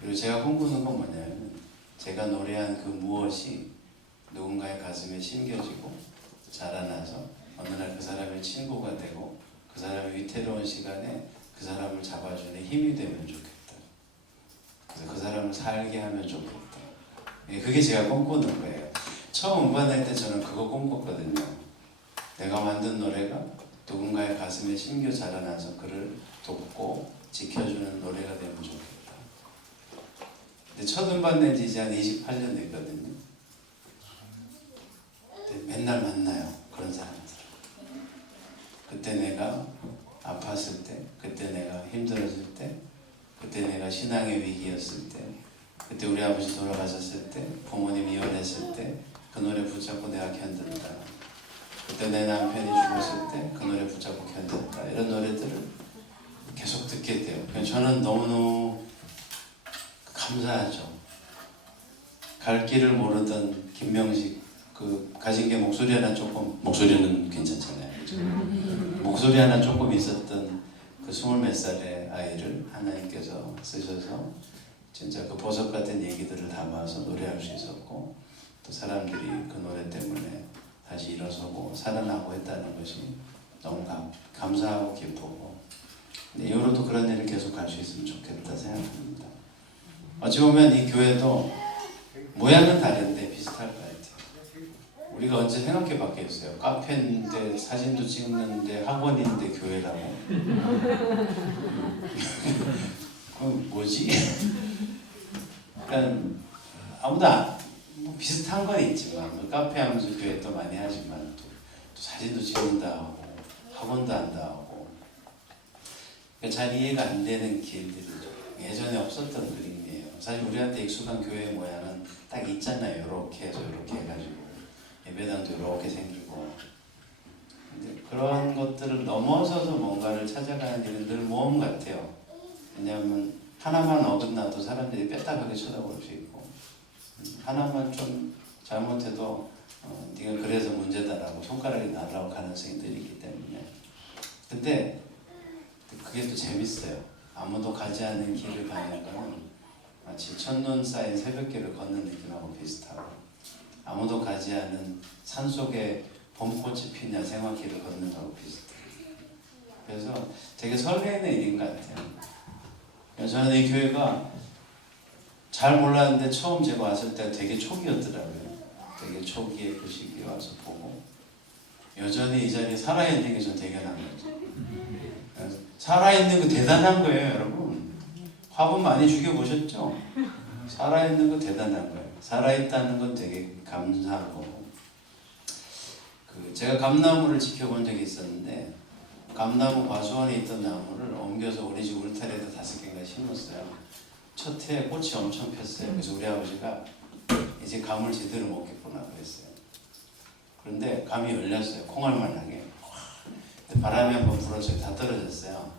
그리고 제가 꿈꾸는 건 뭐냐면 제가 노래한 그 무엇이 누군가의 가슴에 심겨지고 자라나서 어느 날 그 사람의 친구가 되고 그 사람의 위태로운 시간에 그 사람을 잡아주는 힘이 되면 좋겠다. 그래서 그 사람을 살게 하면 좋겠다. 그게 제가 꿈꾸는 거예요. 처음 음반할 때 저는 그거 꿈꿨거든요. 내가 만든 노래가 누군가의 가슴에 심겨 자라나서 그를 돕고 지켜주는 노래가 되면 좋겠다. 근데 첫 음반 낸 지 이제 한 28년 됐거든요. 맨날 만나요. 그런 사람들. 그때 내가 아팠을 때, 그때 내가 힘들었을 때, 그때 내가 신앙의 위기였을 때, 그때 우리 아버지 돌아가셨을 때, 부모님 이혼했을 때 그 노래 붙잡고 내가 견뎠다. 그때 내 남편이 죽었을 때 그 노래 붙잡고 견뎠다. 이런 노래들을 계속 듣게 돼요. 저는 너무너무 감사하죠. 갈 길을 모르던 김명식 그 가진 게 목소리 하나 조금 목소리는 괜찮잖아요. 목소리 하나 조금 있었던 그 20몇 살의 아이를 하나님께서 쓰셔서 진짜 그 보석 같은 얘기들을 담아서 노래할 수 있었고 또 사람들이 그 노래 때문에 다시 일어서고 살아나고 했다는 것이 너무 감사하고 기쁘고, 네, 이후로도 그런 일을 계속 할 수 있으면 좋겠다 생각합니다. 어찌 보면 이 교회도 모양은 다른데 비슷할 것 같아요. 우리가 언제 생각해 봤겠어요? 카페인데 사진도 찍는데 학원인데 교회라고. 그럼 뭐지? 그러니까 아무도 뭐 비슷한 건 있지만, 뭐 카페 하면서 교회도 많이 하지만 또 사진도 찍는다 하고 학원도 한다 하고, 그러니까 잘 이해가 안 되는 길들이죠. 예전에 없었던 그림이에요. 사실 우리한테 익숙한 교회 모양은 딱 있잖아요. 이렇게 해서 이렇게 해가지고 예배당도 이렇게 생기고. 근데 그런 것들을 넘어서서 뭔가를 찾아가는 일은 늘 모험 같아요. 왜냐하면 하나만 어긋나도 사람들이 뼈다하게 쳐다볼 수 있고, 하나만 좀 잘못해도 네가 그래서 문제다라고 손가락이 날아올 가능성이 늘 있기 때문에. 근데 그게 또 재밌어요. 아무도 가지 않은 길을 가는 거는 마치 첫눈 쌓인 새벽길을 걷는 느낌하고 비슷하고, 아무도 가지 않은 산속에 봄꽃이 피는 야생화길을 걷는 거하고 비슷해요. 그래서 되게 설레는 일인 것 같아요. 저는 이 교회가 잘 몰랐는데 처음 제가 왔을 때 되게 초기였더라고요. 되게 초기에 그 시기에 와서 보고 여전히 이 자리에 살아있는 게 전 대견한 거죠. 살아있는 거 대단한 거예요, 여러분. 화분 많이 죽여보셨죠? 살아있는 거 대단한 거예요. 살아있다는 건 되게 감사하고. 제가 감나무를 지켜본 적이 있었는데, 감나무 과수원에 있던 나무를 옮겨서 우리 집 울타리에다 5개가 심었어요. 첫 해에 꽃이 엄청 폈어요. 그래서 우리 아버지가 이제 감을 제대로 먹겠구나 그랬어요. 그런데 감이 열렸어요. 콩알만하게. 바람이 한번 불어서 다 떨어졌어요.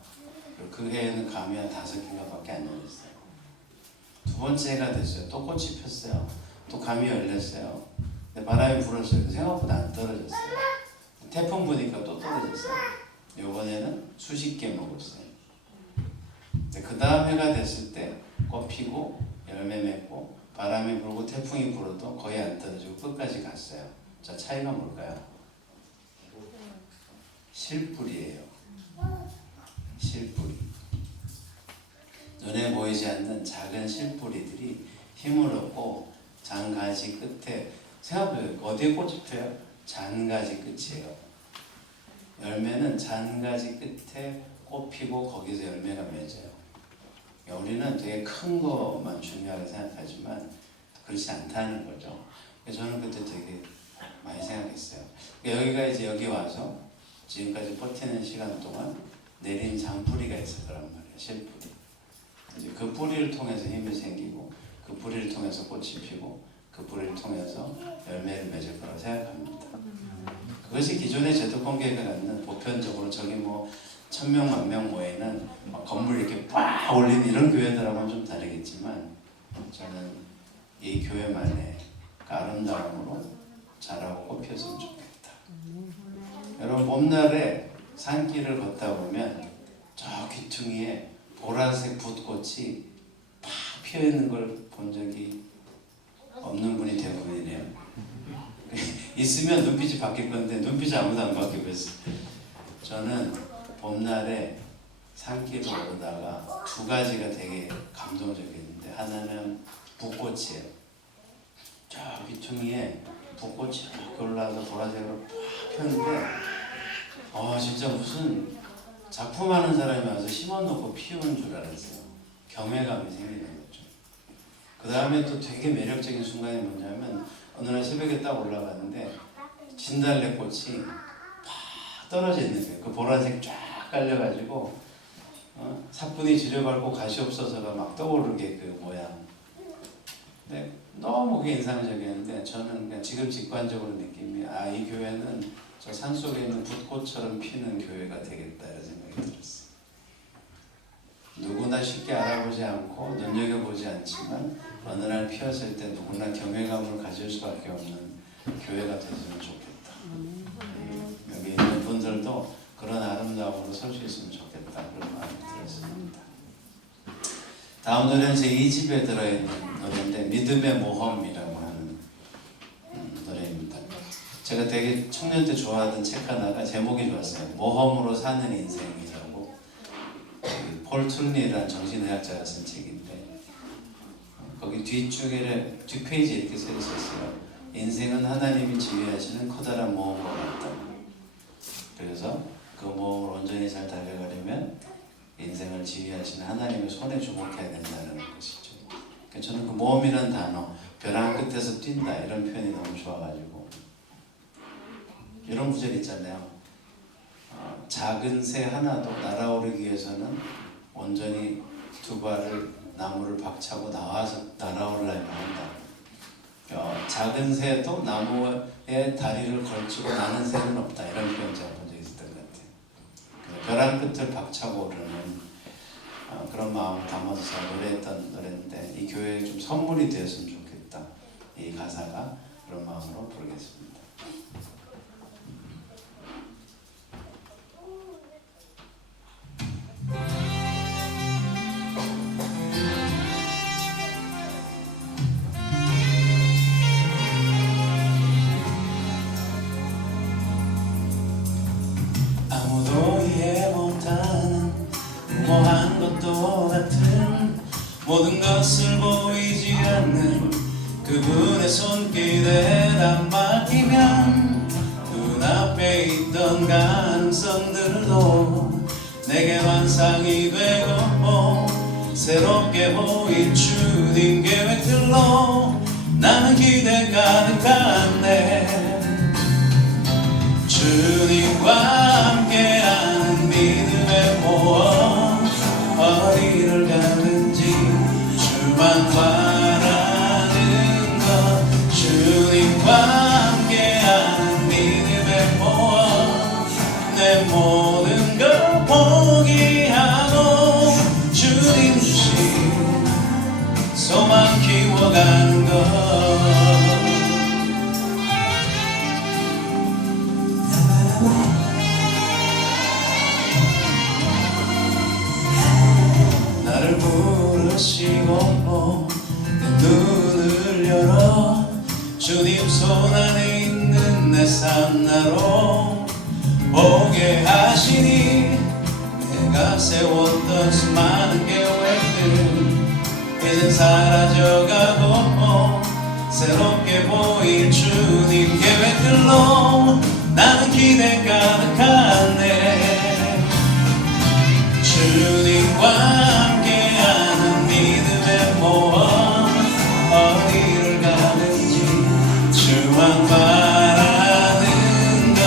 그리고 그 해에는 감이 한 5개가 밖에 안 열렸어요. 두 번째 해가 됐어요. 또 꽃이 폈어요. 또 감이 열렸어요. 근데 바람이 불었어요. 생각보다 안 떨어졌어요. 태풍 부니까 또 떨어졌어요. 이번에는 수십 개 먹었어요. 그 다음 해가 됐을 때 꽃 피고 열매 맺고 바람이 불고 태풍이 불어도 거의 안 떨어지고 끝까지 갔어요. 자, 차이가 뭘까요? 실뿌리예요. 실뿌리. 눈에 보이지 않는 작은 실뿌리들이 힘을 얻고 장가지 끝에, 생각해보세요. 어디에 꽃이 펴요? 잔가지 끝이에요. 열매는 잔가지 끝에 꽃 피고 거기서 열매가 맺어요. 우리는 되게 큰 것만 중요하게 생각하지만 그렇지 않다는 거죠. 그래서 저는 그때 되게 많이 생각했어요. 여기가 이제 여기 와서 지금까지 버티는 시간 동안 내린 잔뿌리가 있을 거란 말이에요. 실뿌리. 이제 그 뿌리를 통해서 힘이 생기고, 그 뿌리를 통해서 꽃이 피고, 그 뿌리를 통해서 열매를 맺을 거라고 생각합니다. 그것이 기존의 제도권계가 갖는 보편적으로 저기 뭐 1000명, 10,000명 모이는 건물 이렇게 빡 올리는 이런 교회들하고는 좀 다르겠지만, 저는 이 교회만의 그 아름다움으로 자라고 꽃피었으면 좋겠다. 여러분, 봄날에 산길을 걷다 보면 저 귀퉁이에 보라색 붓꽃이 팍 피어있는 걸 본 적이 없는 분이 대부분이네요. 있으면 눈빛이 바뀔 건데 눈빛이 아무도 안 바뀌고 있어요. 저는 봄날에 산길을 오르다가 두 가지가 되게 감동적이었는데, 하나는 붓꽃이에요. 저 귀퉁이에 붓꽃이 이렇게 올라와서 보라색으로 팍 폈는데, 진짜 무슨 작품하는 사람이 와서 심어놓고 피우는 줄 알았어요. 경외감이 생기는 거죠. 그 다음에 또 되게 매력적인 순간이 뭐냐면, 어느 날 새벽에 딱 올라갔는데 진달래꽃이 팍 떨어져 있는 거예요. 그 보라색 쫙 깔려가지고 사뿐히 지려밟고 가시 없어서가 막 떠오르게 그 모양. 근데 너무 그게 인상적이었는데, 저는 그냥 지금 직관적으로 느낌이, 이 교회는 저 산속에 있는 붓꽃처럼 피는 교회가 되겠다 이런 생각이 들었어요. 누구나 쉽게 알아보지 않고 눈여겨보지 않지만 어느 날 피었을 때 누구나 경외감을 가질 수밖에 없는 교회가 됐으면 좋겠다. 여기 있는 분들도 그런 아름다움으로 설 수 있으면 좋겠다 그런 마음이 들었습니다. 다음 노래는 제 2집에 들어있는 노래인데, 믿음의 모험이라고 하는 노래입니다. 제가 되게 청년 때 좋아하던 책 하나가 제목이 좋았어요. 모험으로 사는 인생이라고. 폴 툴리라는 정신의학자가 쓴 책인데 거기 뒤쪽에 뒷페이지에 이렇게 써 있었어요. 인생은 하나님이 지휘하시는 커다란 모험과 같다. 그래서 그 모험을 온전히 잘 달려가려면 인생을 지휘하시는 하나님의 손에 주목해야 된다는 것이죠. 그러니까 저는 그 모험이라는 단어, 벼랑 끝에서 뛴다 이런 표현이 너무 좋아가지고 이런 구절 있잖아요. 작은 새 하나도 날아오르기 위해서는 온전히 두 발을 나무를 박차고 나와서 날아오르려면 한다. 작은 새도 나무에 다리를 걸치고 나는 새는 없다. 이런 표현 제가 본 적이 있었던 것 같아요. 벼랑 끝을 박차고 오르는 그런 마음을 담아서 제가 노래했던 노래인데 이 교회에 좀 선물이 되었으면 좋겠다. 이 가사가 그런 마음으로 부르겠습니다. 아무도 이해 못하는 무모한 것도 같은 모든 것을 보이지 않는 그분의 손길에다 맡기면 눈앞에 있던 가능성들도 내게 환상이 되고 새롭게 보인 주님 계획들로 나는 기대 가득한데 주님과 함께하는 믿음의 모험 어디를 가든지 주만 바라는 것 주님과 함께하는 믿음의 모험 내 모든 걸 포기하고 주님 주신 소망 키워가는 것 나를 부르시고 내 눈을 열어 주님 손 안에 있는 내 삶나로 보게 하시니 내가 세웠던 수많은 계획들 이젠 사라져가고 새롭게 보인 주님 계획들로 나는 기대 가득하네 주님과 함께하는 믿음의 모험 어디를 가든지 주만 바라는 것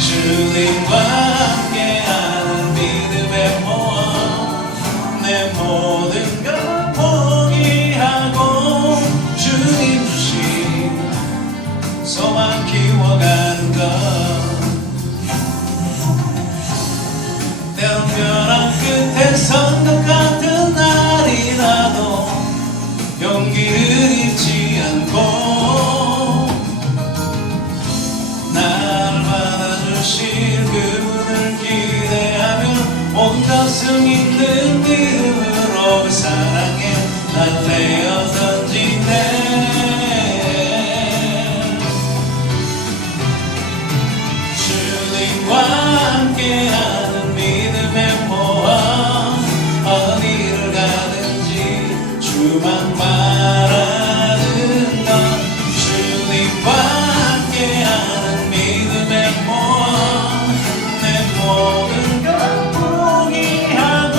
주님과 함께하는 믿음의 모험 내 모든 걸 포기하고 주님 주신 소망 키워가는 것 때론 벼랑 끝에 선 것 같은 날이라도 용기를 잃지 않고 나를 받아주실 그분을 기대하며 모든 것을 있는 믿음으로 그 사랑에 날 내어 던지네 주님과 함께하는 믿음의 모험 어디를 가든지 주만 바라는 것 주님과 함께하는 믿음의 모험 내 모든 걸 포기하고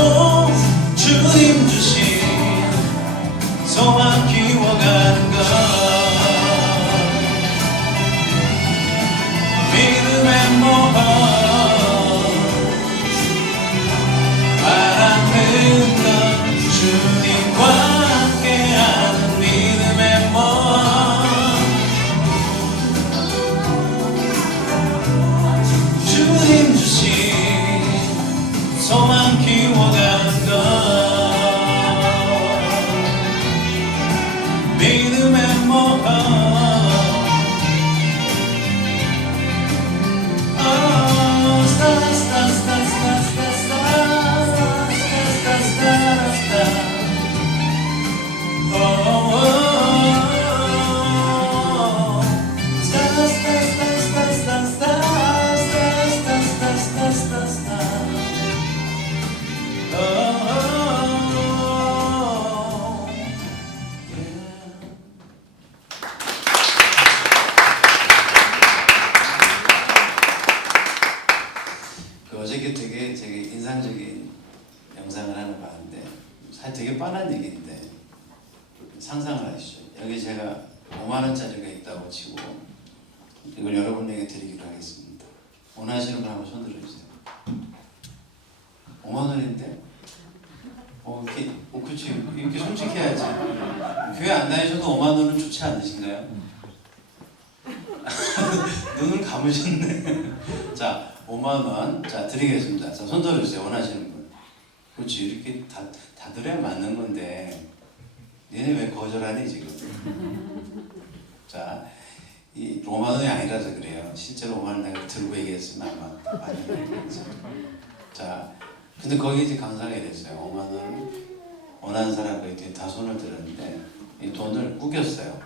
그 어저께 되게 인상적인 영상을 하나 봤는데 사실 되게 뻔한 얘기인데 상상을 하시죠. 여기 제가 5만 원짜리가 있다고 치고 이걸 여러분에게 드리기로 하겠습니다. 원하시는 분 한번 손 들어주세요. 5만 원인데? 그렇지. 이렇게 솔직해야지. 교회 안 다니셔도 5만 원은 좋지 않으신가요? 눈을 감으셨네. 자, 5만 원. 자, 드리겠습니다. 자, 손 들어주세요. 원하시는 분. 그렇지. 이렇게 다 드려야 맞는 건데. 얘네 왜 거절하니 지금? 자, 이 5만 원이 아니라서 그래요. 실제로 5만 원 내가 들고 얘기했으면 아마 많이 얘기했죠. 자, 근데 거기 이제 강사가 이랬어요. 5만 원 원하는 사람과 이렇게 다 손을 들었는데 이 돈을 구겼어요.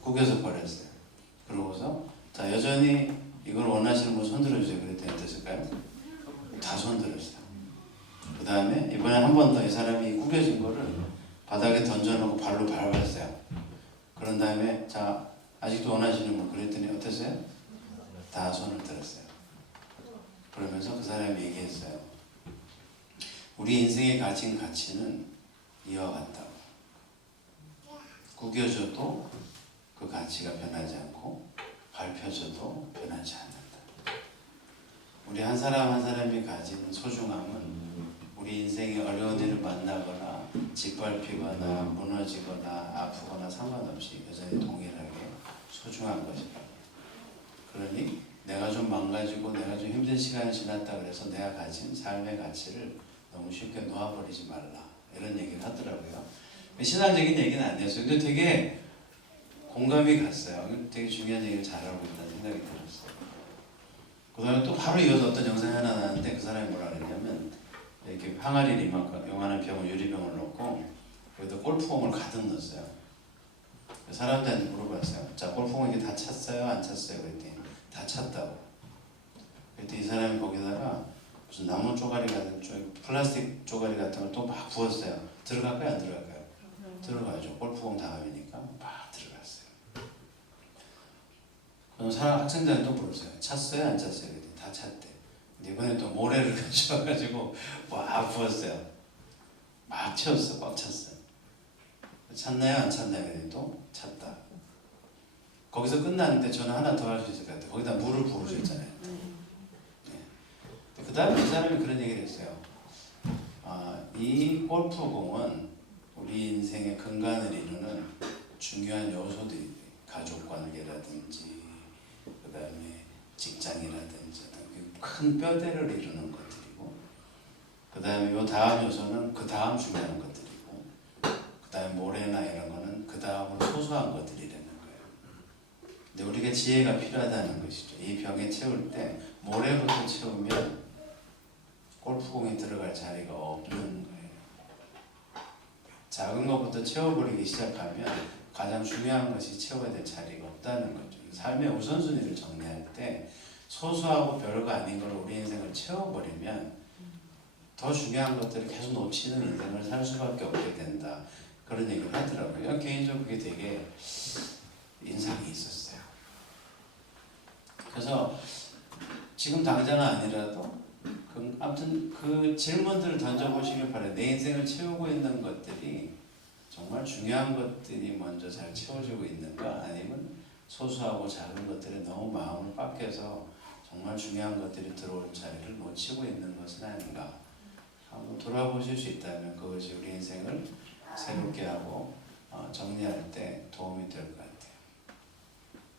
구겨서 버렸어요. 그러고서 자, 여전히 이걸 원하시는 분 손 들어주세요. 그랬더니 어땠을까요? 다 손 들었어요. 그 다음에 이번에 한 번 더 이 사람이 구겨진 거를 바닥에 던져놓고 발로 밟았어요. 그런 다음에 자, 아직도 원하시는 분 그랬더니 어땠어요? 다 손을 들었어요. 그러면서 그 사람이 얘기했어요. 우리 인생에 가진 가치는 이와 같다고. 구겨져도 그 가치가 변하지 않고 밟혀져도 변하지 않는다. 우리 한 사람 한 사람이 가진 소중함은 우리 인생의 어려운 일을 만나거나 짓밟히거나 무너지거나 아프거나 상관없이 여전히 동일하게 소중한 것이다. 그러니 내가 좀 망가지고 내가 좀 힘든 시간이 지났다 그래서 내가 가진 삶의 가치를 너무 쉽게 놓아버리지 말라. 이런 얘기를 하더라고요. 신앙적인 얘기는 아니었어요. 근데 되게 공감이 갔어요. 되게 중요한 얘기를 잘하고 있다는 생각이 들었어요. 그 다음에 또 바로 이어서 어떤 영상이 하나 나왔는데 그 사람이 뭐라 그랬냐면 이렇게 항아리를 이만큼 요만한 병을 유리병을 넣고 거기다 골프공을 가득 넣었어요. 사람들한테 물어봤어요. 자, 골프공 이게 다 찼어요? 안 찼어요? 그랬더니 다 찼다고. 그랬더니 이 사람이 거기다가 무슨 나무 쪼가리 같은 플라스틱 쪼가리 같은 걸 또 막 부었어요. 들어갈까요? 안 들어갈까요? 들어가죠. 골프공 다음이니까 막 들어갔어요. 그럼 학생들한테 또 물었어요. 찼어요? 안 찼어요? 그랬더니 다 찼대. 근데 이번에 또 모래를 가져와가지고 막 부었어요. 막 채웠어. 꽉 찼어요. 찼나요? 안 찼나요? 그랬더니 또 찼다. 거기서 끝났는데 저는 하나 더 할 수 있을 것 같아요. 거기다 물을 부으셨잖아요. 그 다음에 이 사람이 그런 얘기를 했어요. 이 골프공은 우리 인생의 근간을 이루는 중요한 요소들이 가족관계라든지 그 다음에 직장이라든지 큰 뼈대를 이루는 것들이고 그 다음에 요 다음 요소는 그 다음 중요한 것들이고 그 다음에 모래나 이런 거는 그 다음으로 소소한 것들이라는 거예요. 근데 우리가 지혜가 필요하다는 것이죠. 이 병에 채울 때 모래부터 채우면 골프공이 들어갈 자리가 없는 거예요. 작은 것부터 채워버리기 시작하면 가장 중요한 것이 채워야 될 자리가 없다는 거죠. 삶의 우선순위를 정리할 때 소소하고 별거 아닌 걸 우리 인생을 채워버리면 더 중요한 것들을 계속 놓치는 인생을 살 수밖에 없게 된다. 그런 얘기를 하더라고요. 개인적으로 그게 되게 인상이 있었어요. 그래서 지금 당장은 아니라도 아무튼 그 질문들을 던져보시길 바라요. 내 인생을 채우고 있는 것들이 정말 중요한 것들이 먼저 잘 채워지고 있는가 아니면 소소하고 작은 것들에 너무 마음을 빡겨서 정말 중요한 것들이 들어올 자리를 놓치고 있는 것은 아닌가 한번 돌아보실 수 있다면 그것이 우리 인생을 새롭게 하고 정리할 때 도움이 될 것 같아요.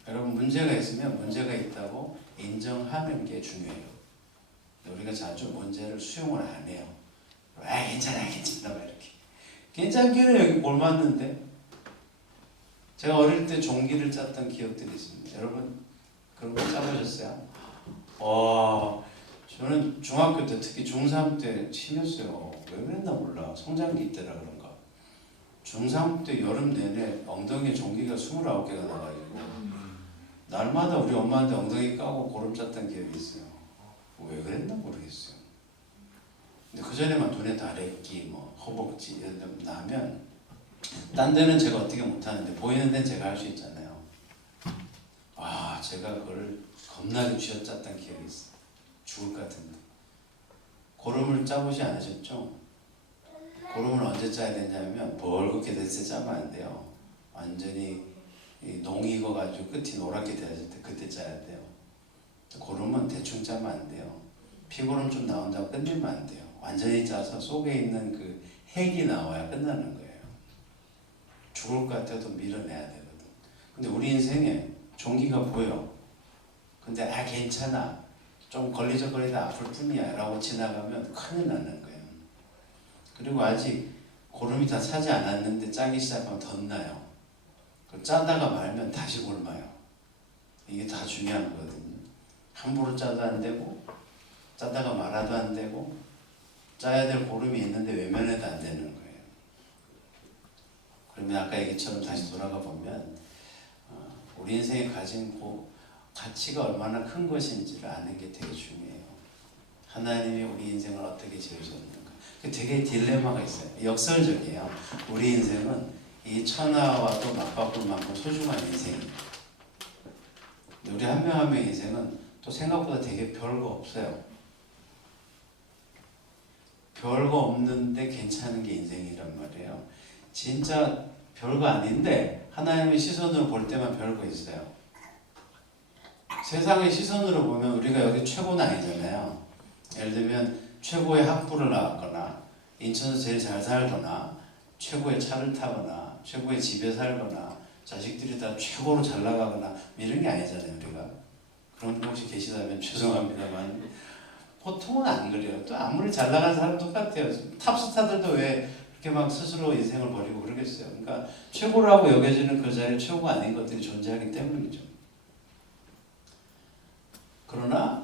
여러분 문제가 있으면 문제가 있다고 인정하는 게 중요해요. 우리가 자주 문제를 수용을 안 해요. 괜찮아 괜찮아 이렇게 괜찮기는 여기 뭘 맞는데 제가 어릴 때 종기를 짰던 기억들이 있습니다. 여러분 그런 거 짜보셨어요? 저는 중학교 때 특히 중3 때 심했어요. 왜 그랬나 몰라. 성장기 때라 그런가. 중3 때 여름 내내 엉덩이에 종기가 29개가 나가지고 날마다 우리 엄마한테 엉덩이 까고 고름 짰던 기억이 있어요. 왜 그랬나 모르겠어요. 근데 그 전에만 눈에 다래끼, 허벅지 이런 데 나면 딴 데는 제가 어떻게 못하는데 보이는 데는 제가 할 수 있잖아요. 제가 그걸 겁나게 쥐어짰던 기억이 있어. 죽을 것 같은데. 고름을 짜보지 않으셨죠? 고름을 언제 짜야 되냐면 벌겋게 됐을 때 짜면 안 돼요. 완전히 농이 익어가지고 끝이 노랗게 되었을 때 그때 짜야 돼요. 고름은 대충 짜면 안 돼요. 피고름 좀 나온다고 끝내면 안 돼요. 완전히 짜서 속에 있는 그 핵이 나와야 끝나는 거예요. 죽을 것 같아도 밀어내야 되거든. 근데 우리 인생에 종기가 보여. 근데 괜찮아. 좀 걸리적거리다 아플 뿐이야 라고 지나가면 큰일 나는 거예요. 그리고 아직 고름이 다 차지 않았는데 짜기 시작하면 덧나요. 짜다가 말면 다시 굶어요. 이게 다 중요한 거거든요. 함부로 짜도 안 되고 짜다가 말아도 안 되고 짜야 될 고름이 있는데 외면해도 안 되는 거예요. 그러면 아까 얘기처럼 다시 돌아가 보면 우리 인생에 가진 가치가 얼마나 큰 것인지를 아는 게 되게 중요해요. 하나님이 우리 인생을 어떻게 지으셨는가. 되게 딜레마가 있어요. 역설적이에요. 우리 인생은 이 천하와도 맞바꿀 만큼 소중한 인생이에요. 우리 한 명 한 명 인생은 또 생각보다 되게 별거 없어요. 별거 없는데 괜찮은 게 인생이란 말이에요. 진짜 별거 아닌데 하나님의 시선으로 볼 때만 별거 있어요. 세상의 시선으로 보면 우리가 여기 최고는 아니잖아요. 예를 들면 최고의 학부를 나왔거나 인천에서 제일 잘 살거나 최고의 차를 타거나 최고의 집에 살거나 자식들이 다 최고로 잘 나가거나 이런 게 아니잖아요. 우리가 그런 분 혹시 계시다면 죄송합니다만 보통은 안 그래요. 또 아무리 잘 나간 사람 똑같아요. 탑스타들도 왜 그렇게 막 스스로 인생을 버리고 그러겠어요. 그러니까 최고라고 여겨지는 그 자리에 최고가 아닌 것들이 존재하기 때문이죠. 그러나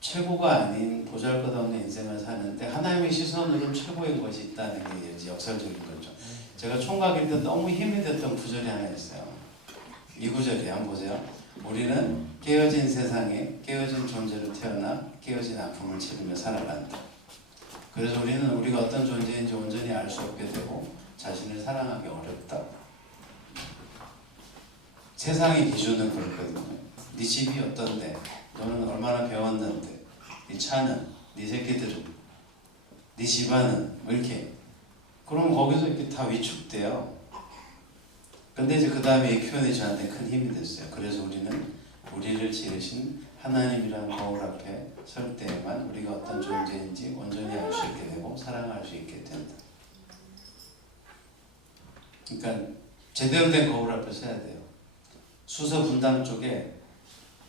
최고가 아닌 보잘것없는 인생을 사는데 하나님의 시선으로는 최고인 것이 있다는 게 이제 역설적인 거죠. 제가 총각일 때 너무 힘이 됐던 구절이 하나 있어요. 이 구절이에요. 한번 보세요. 우리는 깨어진 세상에 깨어진 존재로 태어나 깨어진 아픔을 치르며 살아간다. 그래서 우리는 우리가 어떤 존재인지 온전히 알 수 없게 되고 자신을 사랑하기 어렵다. 세상의 기준은 그렇거든요. 네 집이 어떤데? 너는 얼마나 배웠는데? 네 차는? 네 새끼들은? 네 집안은? 뭐 이렇게. 그럼 거기서 이렇게 다 위축돼요. 근데 이제 그 다음에 이 표현이 저한테 큰 힘이 됐어요. 그래서 우리는 우리를 지으신 하나님이라는 거울 앞에 설 때에만 우리가 어떤 존재인지 온전히 알 수 있게 되고 사랑할 수 있게 된다. 그러니까 제대로 된 거울 앞에 서야 돼요. 수서 분당 쪽에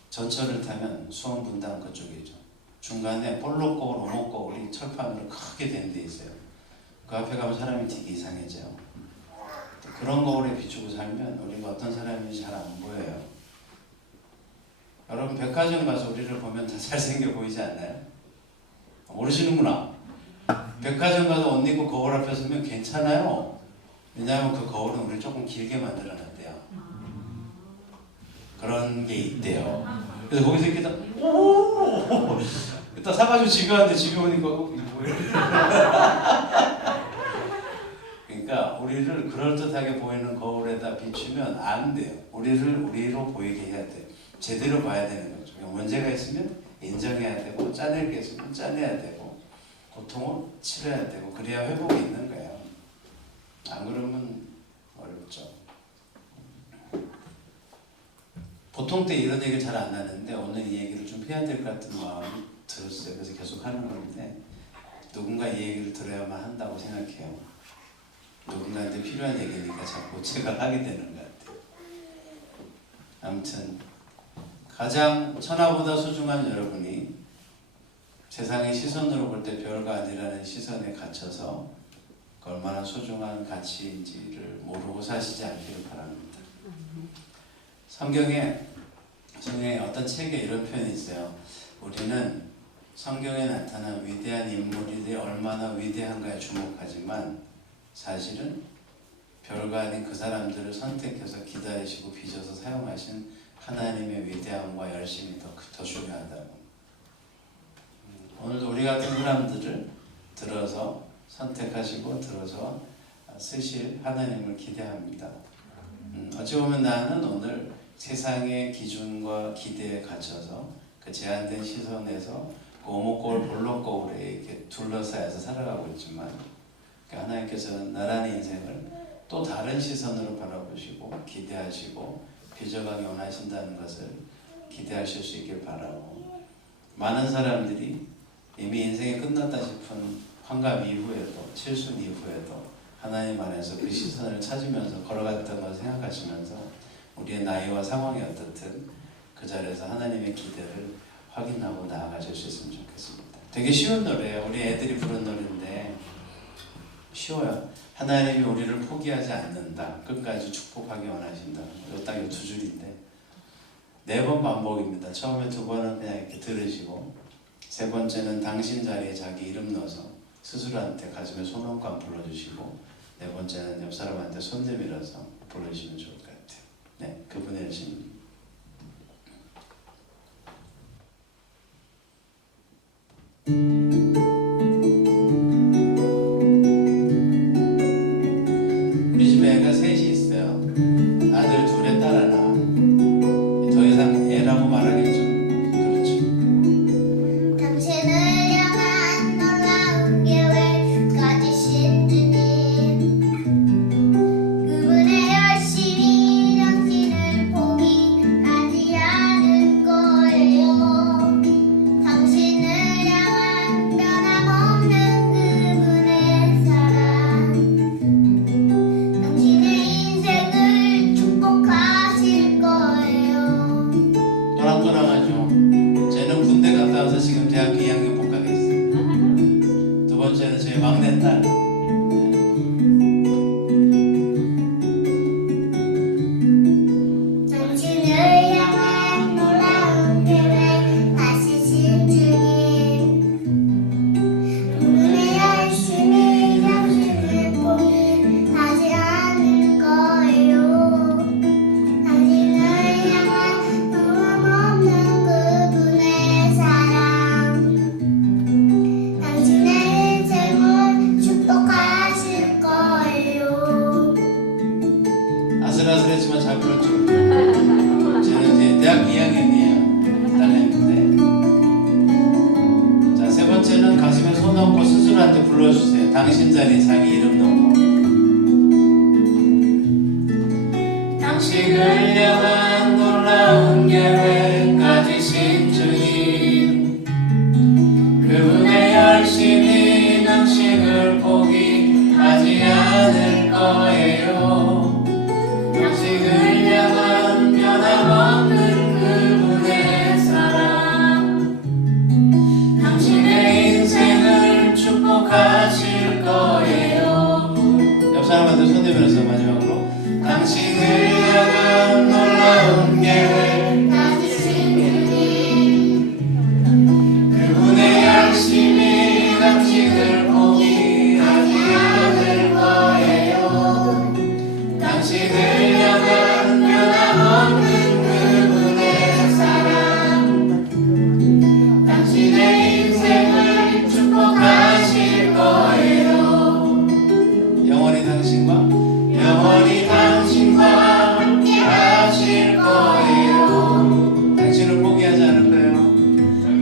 전철을 타면 수원 분당 그쪽이죠. 중간에 볼록 거울, 오목 거울이 철판으로 크게 된 데 있어요. 그 앞에 가면 사람이 되게 이상해져요. 그런 거울에 비추고 살면 우리가 어떤 사람인지 잘 안 보여요. 여러분 백화점 가서 우리를 보면 다 잘생겨 보이지 않나요? 모르시는구나. 백화점 가서 옷 입고 거울 앞에 서면 괜찮아요. 왜냐하면 그 거울은 우리를 조금 길게 만들어놨대요. 그런 게 있대요. 그래서 거기서 이렇게 오! 이따 사가지고 집에 왔는데 집에 오니까 이게 뭐예요? 그러니까 우리를 그럴듯하게 보이는 거울에다 비추면 안 돼요. 우리를 우리로 보이게 해야 돼요. 제대로 봐야 되는 거죠. 문제가 있으면 인정해야 되고 짜낼 게 있으면 짜내야 되고 고통을 치러야 되고 그래야 회복이 있는 거예요. 안 그러면 어렵죠. 보통 때 이런 얘기를 잘 안 하는데 오늘 이 얘기를 좀 해야 될 것 같은 마음이 들었어요. 그래서 계속 하는 건데 누군가 이 얘기를 들어야만 한다고 생각해요. 누군가한테 필요한 얘기니까 자꾸 제가 하게 되는 것 같아요. 아무튼 가장 천하보다 소중한 여러분이 세상의 시선으로 볼 때 별거 아니라는 시선에 갇혀서 그 얼마나 소중한 가치인지를 모르고 사시지 않기를 바랍니다. 성경에 어떤 책에 이런 표현이 있어요. 우리는 성경에 나타난 위대한 인물이 얼마나 위대한가에 주목하지만 사실은 별거 아닌 그 사람들을 선택해서 기다리시고 빚어서 사용하신 하나님의 위대함과 열심이 더 중요하다고. 오늘도 우리 같은 사람들을 들어서 선택하시고 들어서 쓰실 하나님을 기대합니다. 어찌 보면 나는 오늘 세상의 기준과 기대에 갇혀서 그 제한된 시선에서 그 오목거울 볼록거울에 이렇게 둘러싸여서 살아가고 있지만 하나님께서는 나란히 인생을 또 다른 시선으로 바라보시고 기대하시고 빚어가기 원하신다는 것을 기대하실 수 있길 바라고, 많은 사람들이 이미 인생이 끝났다 싶은 환갑 이후에도 칠순 이후에도 하나님 안에서 그 시선을 찾으면서 걸어갔던 걸 생각하시면서 우리의 나이와 상황이 어떻든 그 자리에서 하나님의 기대를 확인하고 나아가실 수 있으면 좋겠습니다. 되게 쉬운 노래예요. 우리 애들이 부른 노래인데 쉬워요. 하나님이 우리를 포기하지 않는다. 끝까지 축복하기 원하신다. 딱 이 두 줄인데 4번 반복입니다. 처음에 2번은 그냥 이렇게 들으시고, 3번째는 당신 자리에 자기 이름 넣어서 스스로한테 가슴에 손 얹고 안 불러주시고, 4번째는 옆 사람한테 손 내밀어서 불러주시면 좋을 것 같아요. 네, 그분의 열심입니다. 우리 집에 애가 셋이 있어요. 아들 둘에 딸 하나. 더 이상 애라고 말하기 좀 그렇죠. 당신을 향한 놀라운 계획 가지신 주님, 그분의 열심히 당신을 포기하지 않을 거예요. 당신을 향한 변함없는 그분의 사랑, 당신의 인생을 축복하실 거예요. 또랑또랑하죠. 쟤는 군대 갔다 와서 지금 대학교 2학년 못 가겠어요. 두 번째는 제 막내딸. 당신을 향한 놀라운 계획 하시신 주님, 그분의 열심히 당신을 포기하지 않을 거예요. 당신을 향한 변함없는 그분의 사랑, 당신의 인생을 축복하실 거예요. 아슬아슬했지만 잘 불렀죠. 쟤는 이제 대학 2학년이에요. 딸내미인데. 자, 3번째는 가슴에 손 얹고 스스로한테 불러주세요. 당신 자리에 자기 이름 넣고. 당신을 향한 놀라운 계획 가지신 주님, 그분의 열심히 당신을 포기하지 않을 거예요. 당신을 향한 변함없는 그분의 사랑, 당신의 인생을 축복하실 거예요. 옆 사람한테 손 내밀어서 마지막으로 당신을 향한 놀라운 계획 가지신 주님, 그분의 열심히 당신을 포기하지 않을 거예요. 당신을 향한 변함없는 그분의 사랑, 당신의 인생을 축복하실 거예요. 영원히 당신과 함께 하실 거예요. 당신을 포기하지 않을 거예요.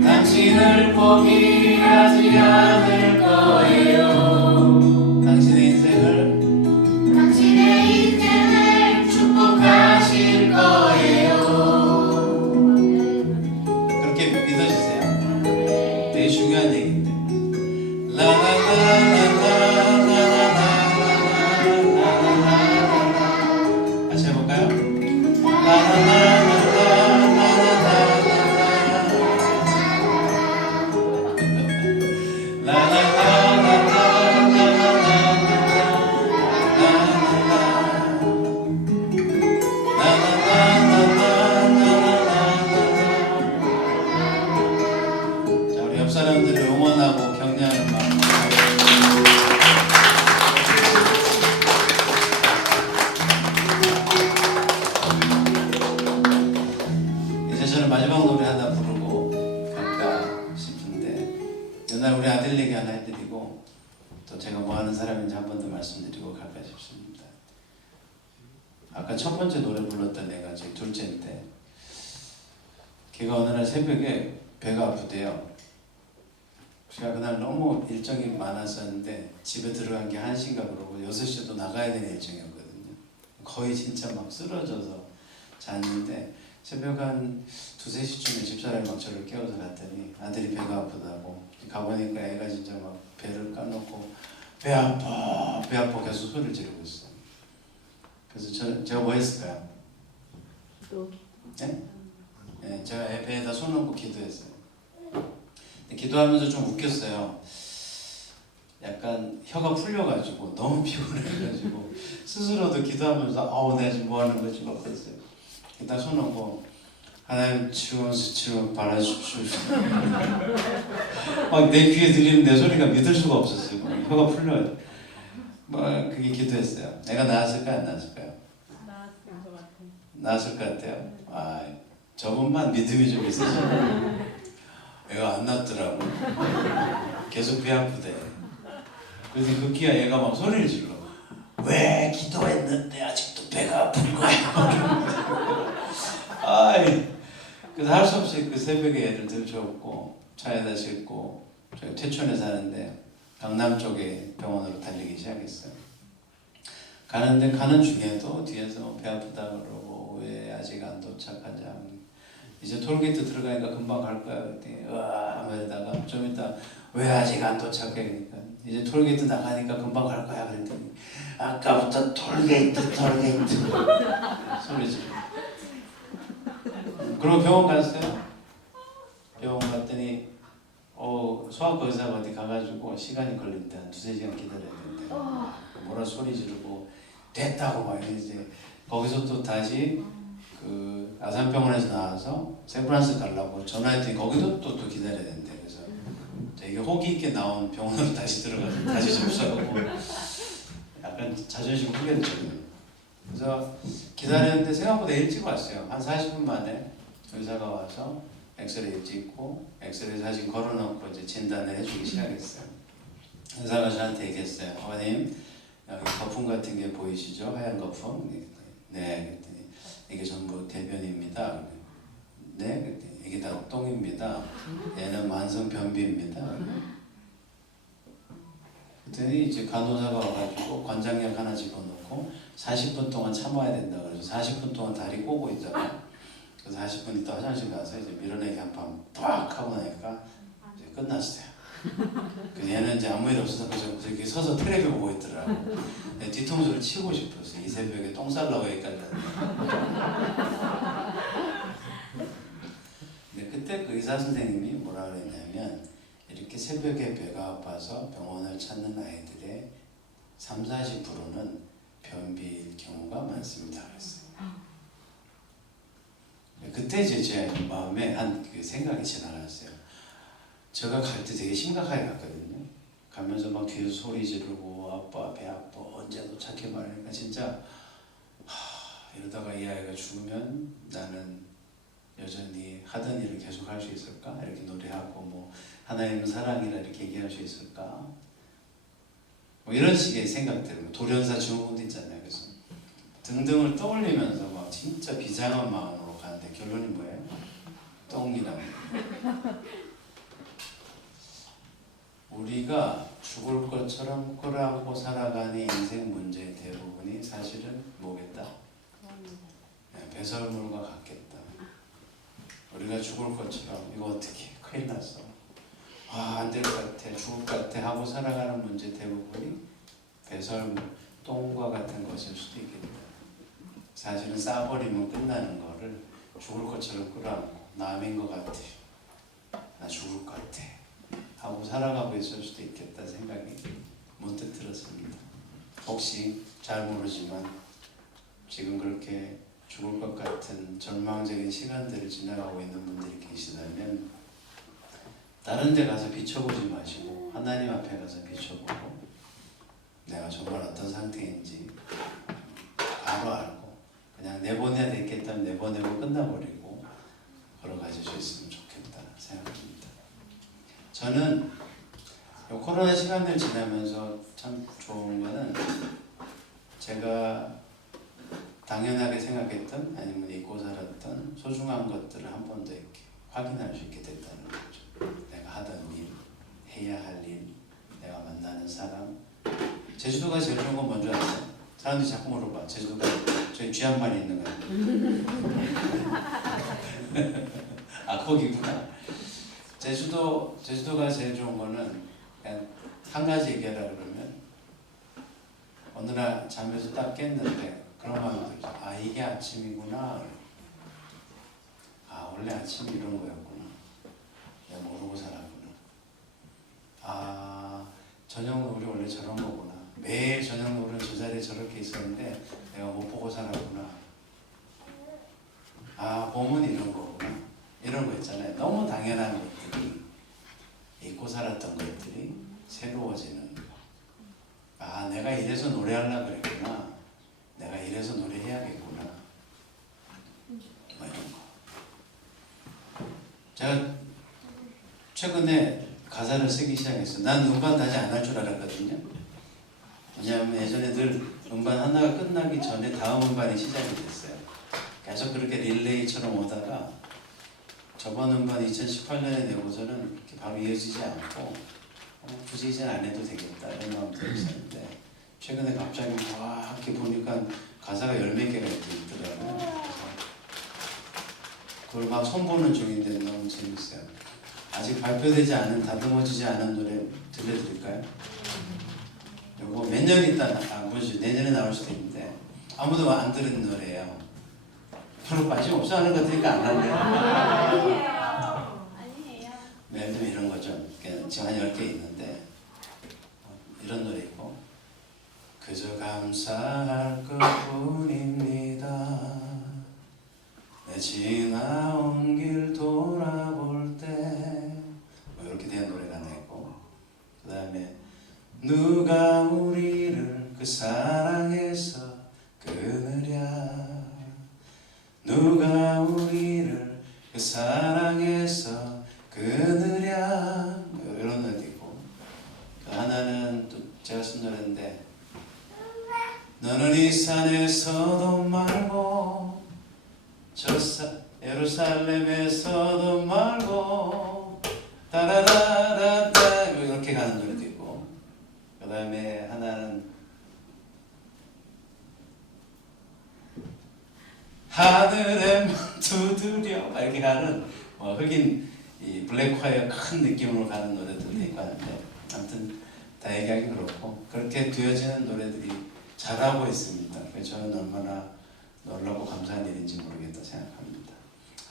당신을 포기하지 않을 거예요. 당신의 인생을 축복하실 거예요. 그렇게 믿어주세요. 되게 중요한 얘기인데. 같이 해볼까요? 자, 우리 옆 사람들을 응원하고 격려하는 마음으로. 이제 저는 마지막 노래 하나 부르고 갈까 싶은데, 옛날 우리 아들 얘기 하나 해드리고 또 제가 뭐 하는 사람인지 한 번 더 말씀드리고 갈까 싶습니다. 아까 첫 번째 노래 불렀던 애가 제 둘째인데 걔가 어느 날 새벽에 배가 아프대요. 제가 그날 너무 일정이 많았었는데 집에 들어간 게 1시인가 그러고 6시에도 나가야 되는 일정이었거든요. 거의 진짜 막 쓰러져서 잤는데 새벽 한 2~3시쯤에 집사람이 막 저를 깨워서 갔더니 아들이 배가 아프다고 가보니까 애가 진짜 막 배를 까놓고 배 아파 배 아파 계속 소리를 지르고 있어요. 그래서 제가 뭐 했을까요? 또 네? 네, 제가 애 배에다 손 얹고 기도했어요. 기도하면서 좀 웃겼어요. 약간 혀가 풀려가지고 너무 피곤해가지고 스스로도 기도하면서 내가 지금 뭐 하는 거지 막 그랬어요. 일단 손 얹고 하나님 치워 바라주십시오. 막 내 귀에 들리는 내 소리가 믿을 수가 없었어요. 혀가 풀려요. 막 그게 기도했어요. 내가 나았을까요? 안 나았을까요? 나았을 것 같아요. 나았을 것 같아요. 저분만 믿음이 좀 있으시네. 애가 안 낫더라고. 계속 배 아프대. 그래서 급기야 얘가 막 소리를 질러. 왜 기도했는데 아직도 배가 아픈 거야? 그래서 할 수 없이 그 새벽에 애를 들쳐오고 차에다 싣고 저희 퇴촌에 사는데 강남 쪽에 병원으로 달리기 시작했어요. 가는 중에도 뒤에서 배 아프다 그러고 왜 아직 안 도착하지? 이제 톨게이트 들어가니까 금방 갈 거야. 그랬더니 하면다가 좀 이따 왜 아직 안 도착해? 그러니까 이제 톨게이트 나가니까 금방 갈 거야. 그랬더니 아까부터 톨게이트 소리 지르고. 그리고 병원 갔어요. 병원 갔더니 소아과 의사가 어디 가가지고 시간이 걸린다. 2~3시간 기다려야 된다. 뭐라 소리 지르고 됐다고 막 이제 거기서 또 다시 그 아산병원에서 나와서 샌프란시스코 가려고 전화했더니 거기도 또 기다려야 된대. 그래서 되게 호기 있게 나온 병원으로 다시 들어가서 다시 접수하고 약간 자존심 후련했거든요. 그래서 기다렸는데 생각보다 일찍 왔어요. 한 40분 만에 의사가 와서 엑스레이 찍고 엑스레이 사진 걸어놓고 이제 진단을 해주기 시작했어요. 의사가 저한테 얘기했어요. 아버님 여기 거품 같은 게 보이시죠? 하얀 거품. 네. 그랬더니 이게 전부 대변입니다. 네. 그랬더니 이게 다 똥입니다. 얘는 만성 변비입니다. 그랬더니 이제 간호사가 와가지고 관장약 하나 집어넣고 40분 동안 참아야 된다 그래서 40분 동안 다리 꼬고 있다가 그래서 40분 있다 화장실 가서 이제 밀어내기 한판 팍 하고 나니까 이제 끝났어요. 그 얘는 이제 아무 일 없어서 그저 이렇게 서서 텔레비 보고 있더라고. 뒤통수를 치고 싶었어. 이 새벽에 똥 싸려고 여기까지 왔네. 근데 그때 그 의사 선생님이 뭐라 그랬냐면 이렇게 새벽에 배가 아파서 병원을 찾는 아이들의 30~40%는 변비일 경우가 많습니다. 그랬어요. 그때 이제 제 마음에 한 그 생각이 지나갔어요. 제가 갈 때 되게 심각하게 갔거든요. 가면서 막 뒤에서 소리 지르고 아빠 배 아파 언제 도착해 말하니까 진짜 이러다가 이 아이가 죽으면 나는 여전히 하던 일을 계속 할 수 있을까? 이렇게 노래하고 뭐 하나님은 사랑이라 이렇게 얘기할 수 있을까? 뭐 이런 식의 생각들, 돌연사 증후군도 있잖아요. 그래서 등등을 떠올리면서 막 진짜 비장한 마음으로 가는데 결론이 뭐예요? 똥이라고. 우리가 죽을 것처럼 끓하고 살아가는 인생 문제의 대부분이 사실은 뭐겠다? 배설물과 같겠다. 우리가 죽을 것처럼 이거 어떻게 큰일 났어. 안 될 것 같아. 죽을 것 같아 하고 살아가는 문제 대부분이 배설물, 똥과 같은 것일 수도 있겠다. 사실은 싸버리면 끝나는 거를 죽을 것처럼 끌어안고 남인 것 같아. 나 죽을 것 같아. 하고 살아가고 있을 수도 있겠다 생각이 문득 들었습니다. 혹시 잘 모르지만 지금 그렇게 죽을 것 같은 절망적인 시간들을 지나가고 있는 분들이 계시다면 다른 데 가서 비춰보지 마시고 하나님 앞에 가서 비춰보고 내가 정말 어떤 상태인지 바로 알고 그냥 내보내야 되겠다면 내보내고 끝나버리고 걸어가실 수 있으면 좋겠다 생각합니다. 저는 코로나 시간을 지나면서 참 좋은 거는 제가 당연하게 생각했던 아니면 잊고 살았던 소중한 것들을 한 번 더 이렇게 확인할 수 있게 됐다는 거죠. 내가 하던 일, 해야 할 일, 내가 만나는 사람. 제주도가 제일 좋은 건 뭔지 아세요? 사람들이 자꾸 물어봐. 제주도가 저희 쥐한마리 있는 거예요. 아 거기구나. 제주도가 제일 좋은 거는 그냥 한 가지 얘기하라 그러면 어느 날 잠에서 딱 깼는데 그런 마음이 들죠. 아 이게 아침이구나. 아 원래 아침이 이런 거였구나. 내가 모르고 살았구나. 아 저녁 노을이 원래 저런 거구나. 매일 저녁 노을은 저 자리에 저렇게 있었는데 내가 못 보고 살았구나. 아 봄은 이런 거구나. 이런 거 있잖아요. 너무 당연한 것들이 잊고 살았던 것들이 새로워지는 거. 아 내가 이래서 노래하려고 그랬구나. 내가 이래서 노래해야겠구나. 뭐 이런 거. 제가 최근에 가사를 쓰기 시작했어요. 난 음반 다시 안 할 줄 알았거든요. 왜냐하면 예전에 늘 음반 하나가 끝나기 전에 다음 음반이 시작이 됐어요. 계속 그렇게 릴레이처럼 오다가 저번 음반 2018년에 내고서는 이렇게 바로 이어지지 않고 굳이 이제 안 해도 되겠다 이런 마음이 들었었는데 최근에 갑자기 와 이렇게 보니까 가사가 10몇 개가 이렇게 있더라고요. 그래서 그걸 막 손보는 중인데 너무 재밌어요. 아직 발표되지 않은 다듬어지지 않은 노래 들려드릴까요? 이거 몇 년 있다 뭐지 내년에 나올 수도 있는데 아무도 안 들은 노래예요. 별로 관심 없어 하는 것 같으니까 안 할래요. 아니에요. 예를 들면 이런 거죠. 지금 한 10개 있는데 이런 노래 있고 그저 감사할 것뿐입니다. 내 지나온 길 돌아볼 때 뭐 이렇게 된 노래가 하나 있고 그 다음에 누가 우리를 그 사랑에서 끊으랴 누가 우리를 그 사랑에서 끊으랴 뭐 이런 노래도 있고 또 하나는 또 제가 쓴 노래인데 너는 이 산에서도 말고 저 예루살렘에서도 말고 따라라라따 이렇게 가는 노래도 있고 그 다음에 하나는 하늘에 두드려 이렇게 가는 흑인 이 블랙화의 큰 느낌으로 가는 노래들도 있고 하는데 아무튼 다 얘기하기 그렇고 그렇게 되어지는 노래들이 잘하고 있습니다. 그래서 저는 얼마나 놀라고 감사한 일인지 모르겠다 생각합니다.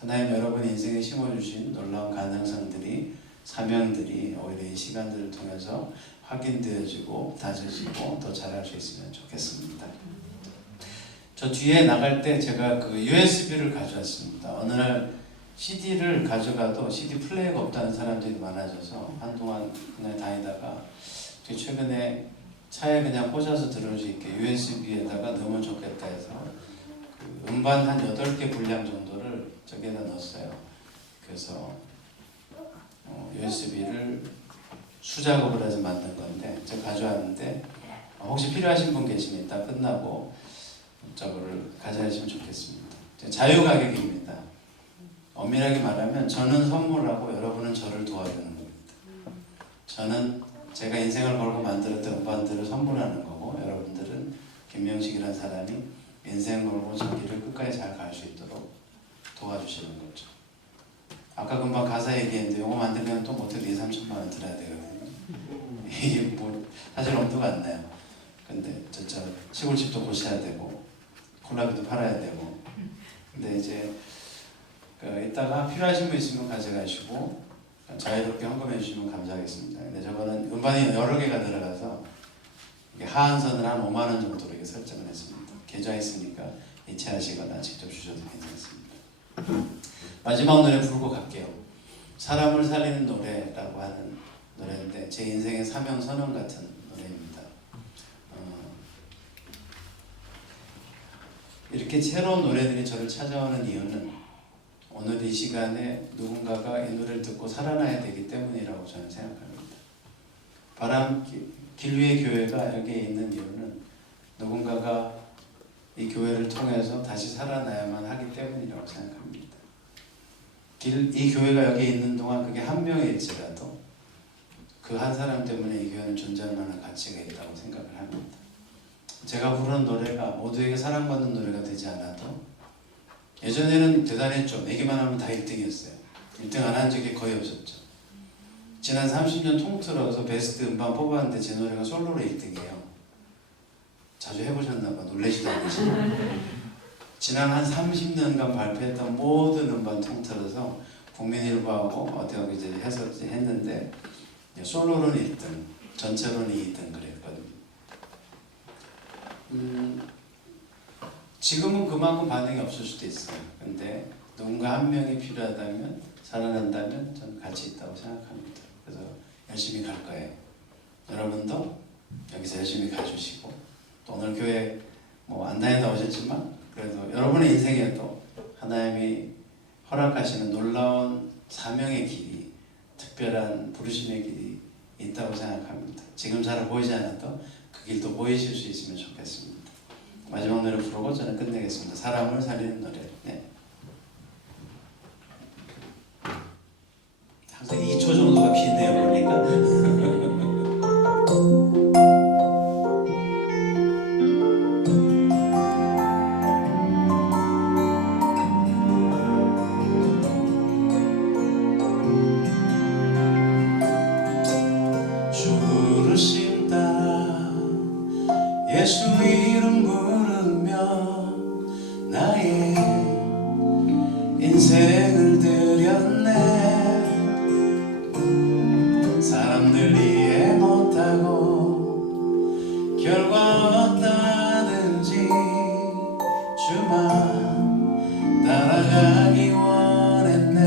하나님 여러분 인생에 심어주신 놀라운 가능성들이 사명들이 오히려 이 시간들을 통해서 확인되어지고 다져지고 더 잘할 수 있으면 좋겠습니다. 저 뒤에 나갈 때 제가 그 USB를 가져왔습니다. 어느 날 CD를 가져가도 CD 플레이어가 없다는 사람들이 많아져서 한동안 그냥 다니다가 최근에 차에 그냥 꽂아서 들을 수 있게 USB에다가 넣으면 좋겠다 해서 그 음반 한 8개 분량 정도를 저기에다 넣었어요. 그래서 USB를 수작업을 해서 만든 건데 제가 가져왔는데 혹시 필요하신 분 계시면 이따 끝나고 저거를 가져가시면 좋겠습니다. 자유 가격입니다. 엄밀하게 말하면 저는 선물하고 여러분은 저를 도와주는 겁니다. 저는 제가 인생을 걸고 만들었던 음반들을 선물하는 거고 여러분들은 김명식이라는 사람이 인생 걸고 저 길을 끝까지 잘 갈 수 있도록 도와주시는 거죠. 아까 금방 가사 얘기했는데 이거 만들면 또 못해도 2-3천만 원 들어야 되거든요. 이게 뭐 사실 엄두가 안 나요. 근데 저 시골집도 고쳐야 되고 콜라비도 팔아야 되고 근데 이제 이따가 필요하신 분 있으면 가져가시고 자유롭게 헌금해 주시면 감사하겠습니다. 근데 저거는 음반이 여러 개가 들어가서 하한선을 한 5만 원 정도로 이렇게 설정을 했습니다. 계좌 있으니까 이체하시거나 직접 주셔도 괜찮습니다. 마지막 노래 부르고 갈게요. 사람을 살리는 노래라고 하는 노래인데 제 인생의 사명 선언 같은 노래입니다. 이렇게 새로운 노래들이 저를 찾아오는 이유는 오늘 이 시간에 누군가가 이 노래를 듣고 살아나야 되기 때문이라고 저는 생각합니다. 길 위의 교회가 여기에 있는 이유는 누군가가 이 교회를 통해서 다시 살아나야만 하기 때문이라고 생각합니다. 이 교회가 여기 있는 동안 그게 한 명일지라도 그 한 사람 때문에 이 교회는 존재할 만한 가치가 있다고 생각을 합니다. 제가 부르는 노래가 모두에게 사랑받는 노래가 되지 않아도 예전에는 대단했죠. 내기만 하면 다 1등이었어요. 1등 안 한 적이 거의 없었죠. 지난 30년 통틀어서 베스트 음반 뽑았는데 제 노래가 솔로로 1등이에요. 자주 해보셨나봐. 놀라지도 않으시고. 지난 한 30년간 발표했던 모든 음반 통틀어서 국민일보하고 어디 이제 해서 했는데 솔로로는 1등, 전체로는 2등 그랬거든요. 지금은 그만큼 반응이 없을 수도 있어요. 근데 누군가 한 명이 필요하다면, 살아난다면 저는 가치 있다고 생각합니다. 그래서 열심히 갈 거예요. 여러분도 여기서 열심히 가주시고, 또 오늘 교회 뭐 안 다니다 오셨지만 그래도 여러분의 인생에도 하나님이 허락하시는 놀라운 사명의 길이, 특별한 부르심의 길이 있다고 생각합니다. 지금 잘 보이지 않아도 그 길도 보이실 수 있으면 좋겠습니다. 마지막 노래 부르고 저는 끝내겠습니다. 사람을 살리는 노래. 네. 항상 2초 정도가 비네요 보니까. 주를 씹다 예수 이름 부르며 나의 인생을 드렸네. 사람들 이해 못하고 결과 어떠하든지 주만 따라가기 원했네.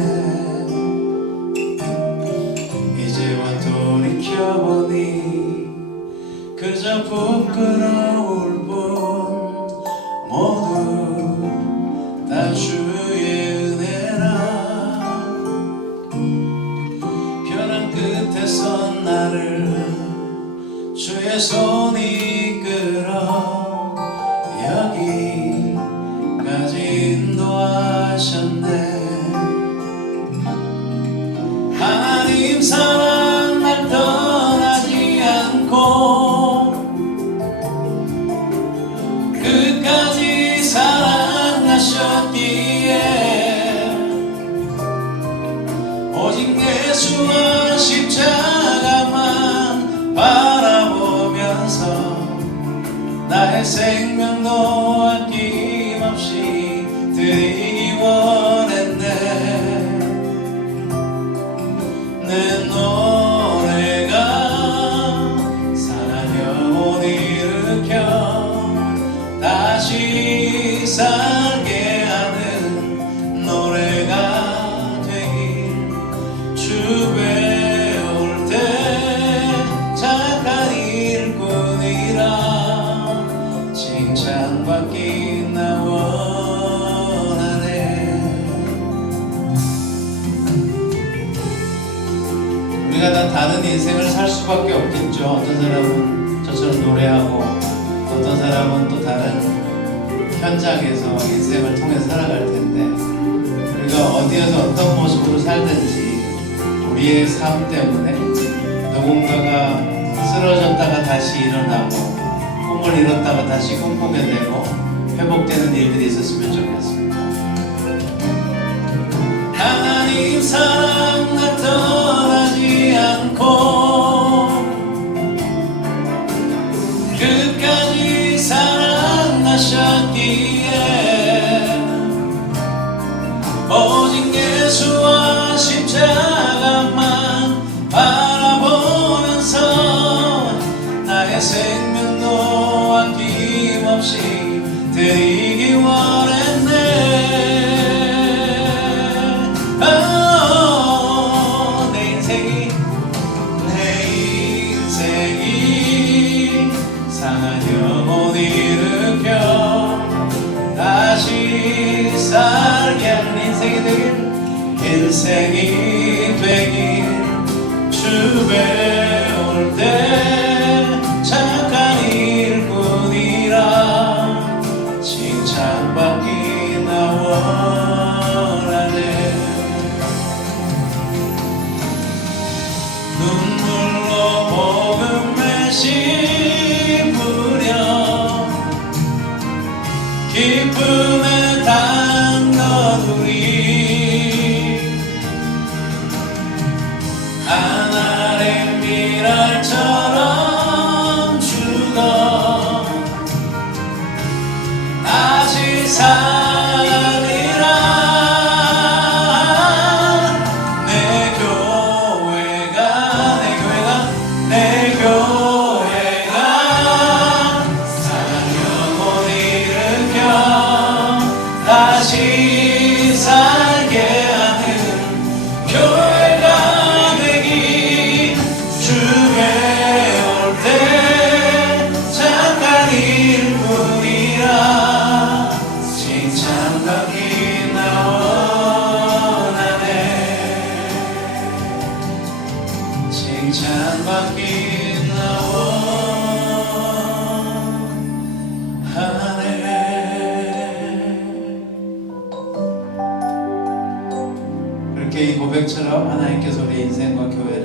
이제와 돌이켜보니 그저 부끄러울 뿐 모두 다 주의 은혜라. 벼랑 끝에서 나를 주의 손이 이끌어 여기까지 인도하셨네. 하나님 사랑 날 떠나지 않고 끝까지 사랑하셨기에 오직 예수와 십자가만 바라보면서 나의 생명도 아낌없이 드리기 원했네. 내 노래가 상한 영혼 일으켜 다시 살게 하는 노래가 되길. 주 배울 때 착한 일꾼이라 칭찬받기 나 원하네. 우리가 다 다른 인생을 살 수밖에 없겠죠. 어떤 사람은 저처럼 노래하고 어떤 사람은 또 다른 현장에서 인생을 통해 살아갈 텐데 우리가 어디에서 어떤 모습으로 살든지 우리의 삶 때문에 누군가가 쓰러졌다가 다시 일어나고 꿈을 이뤘다가 다시 꿈꾸게 되고 회복되는 일들이 있었으면 좋겠습니다. 하나님 사랑 나 떠나지 않고 끝까지 사랑하셨기에 오직 예수와 십자가만 바라보면서 나의 생명도 아낌없이 드리기 원했네. 내 인생이 상한 영혼 일으켜 다시 살게 하는 인생이 되길. 주 배울 때 착한 일꾼이라 눈물로 복음을 심으려 기쁨에 담가두리 하늘의 미랄처럼 죽어 다시 살리라 내 교회가 사랑 영혼 일으켜 다시 살게 하는 교회가 되기 주께 올 때 잠깐일 뿐이라 칭찬받기 나 원하네 칭찬받기 나 원하네. 그렇게 이 고백처럼 하나님께서 우리 인생과 교회를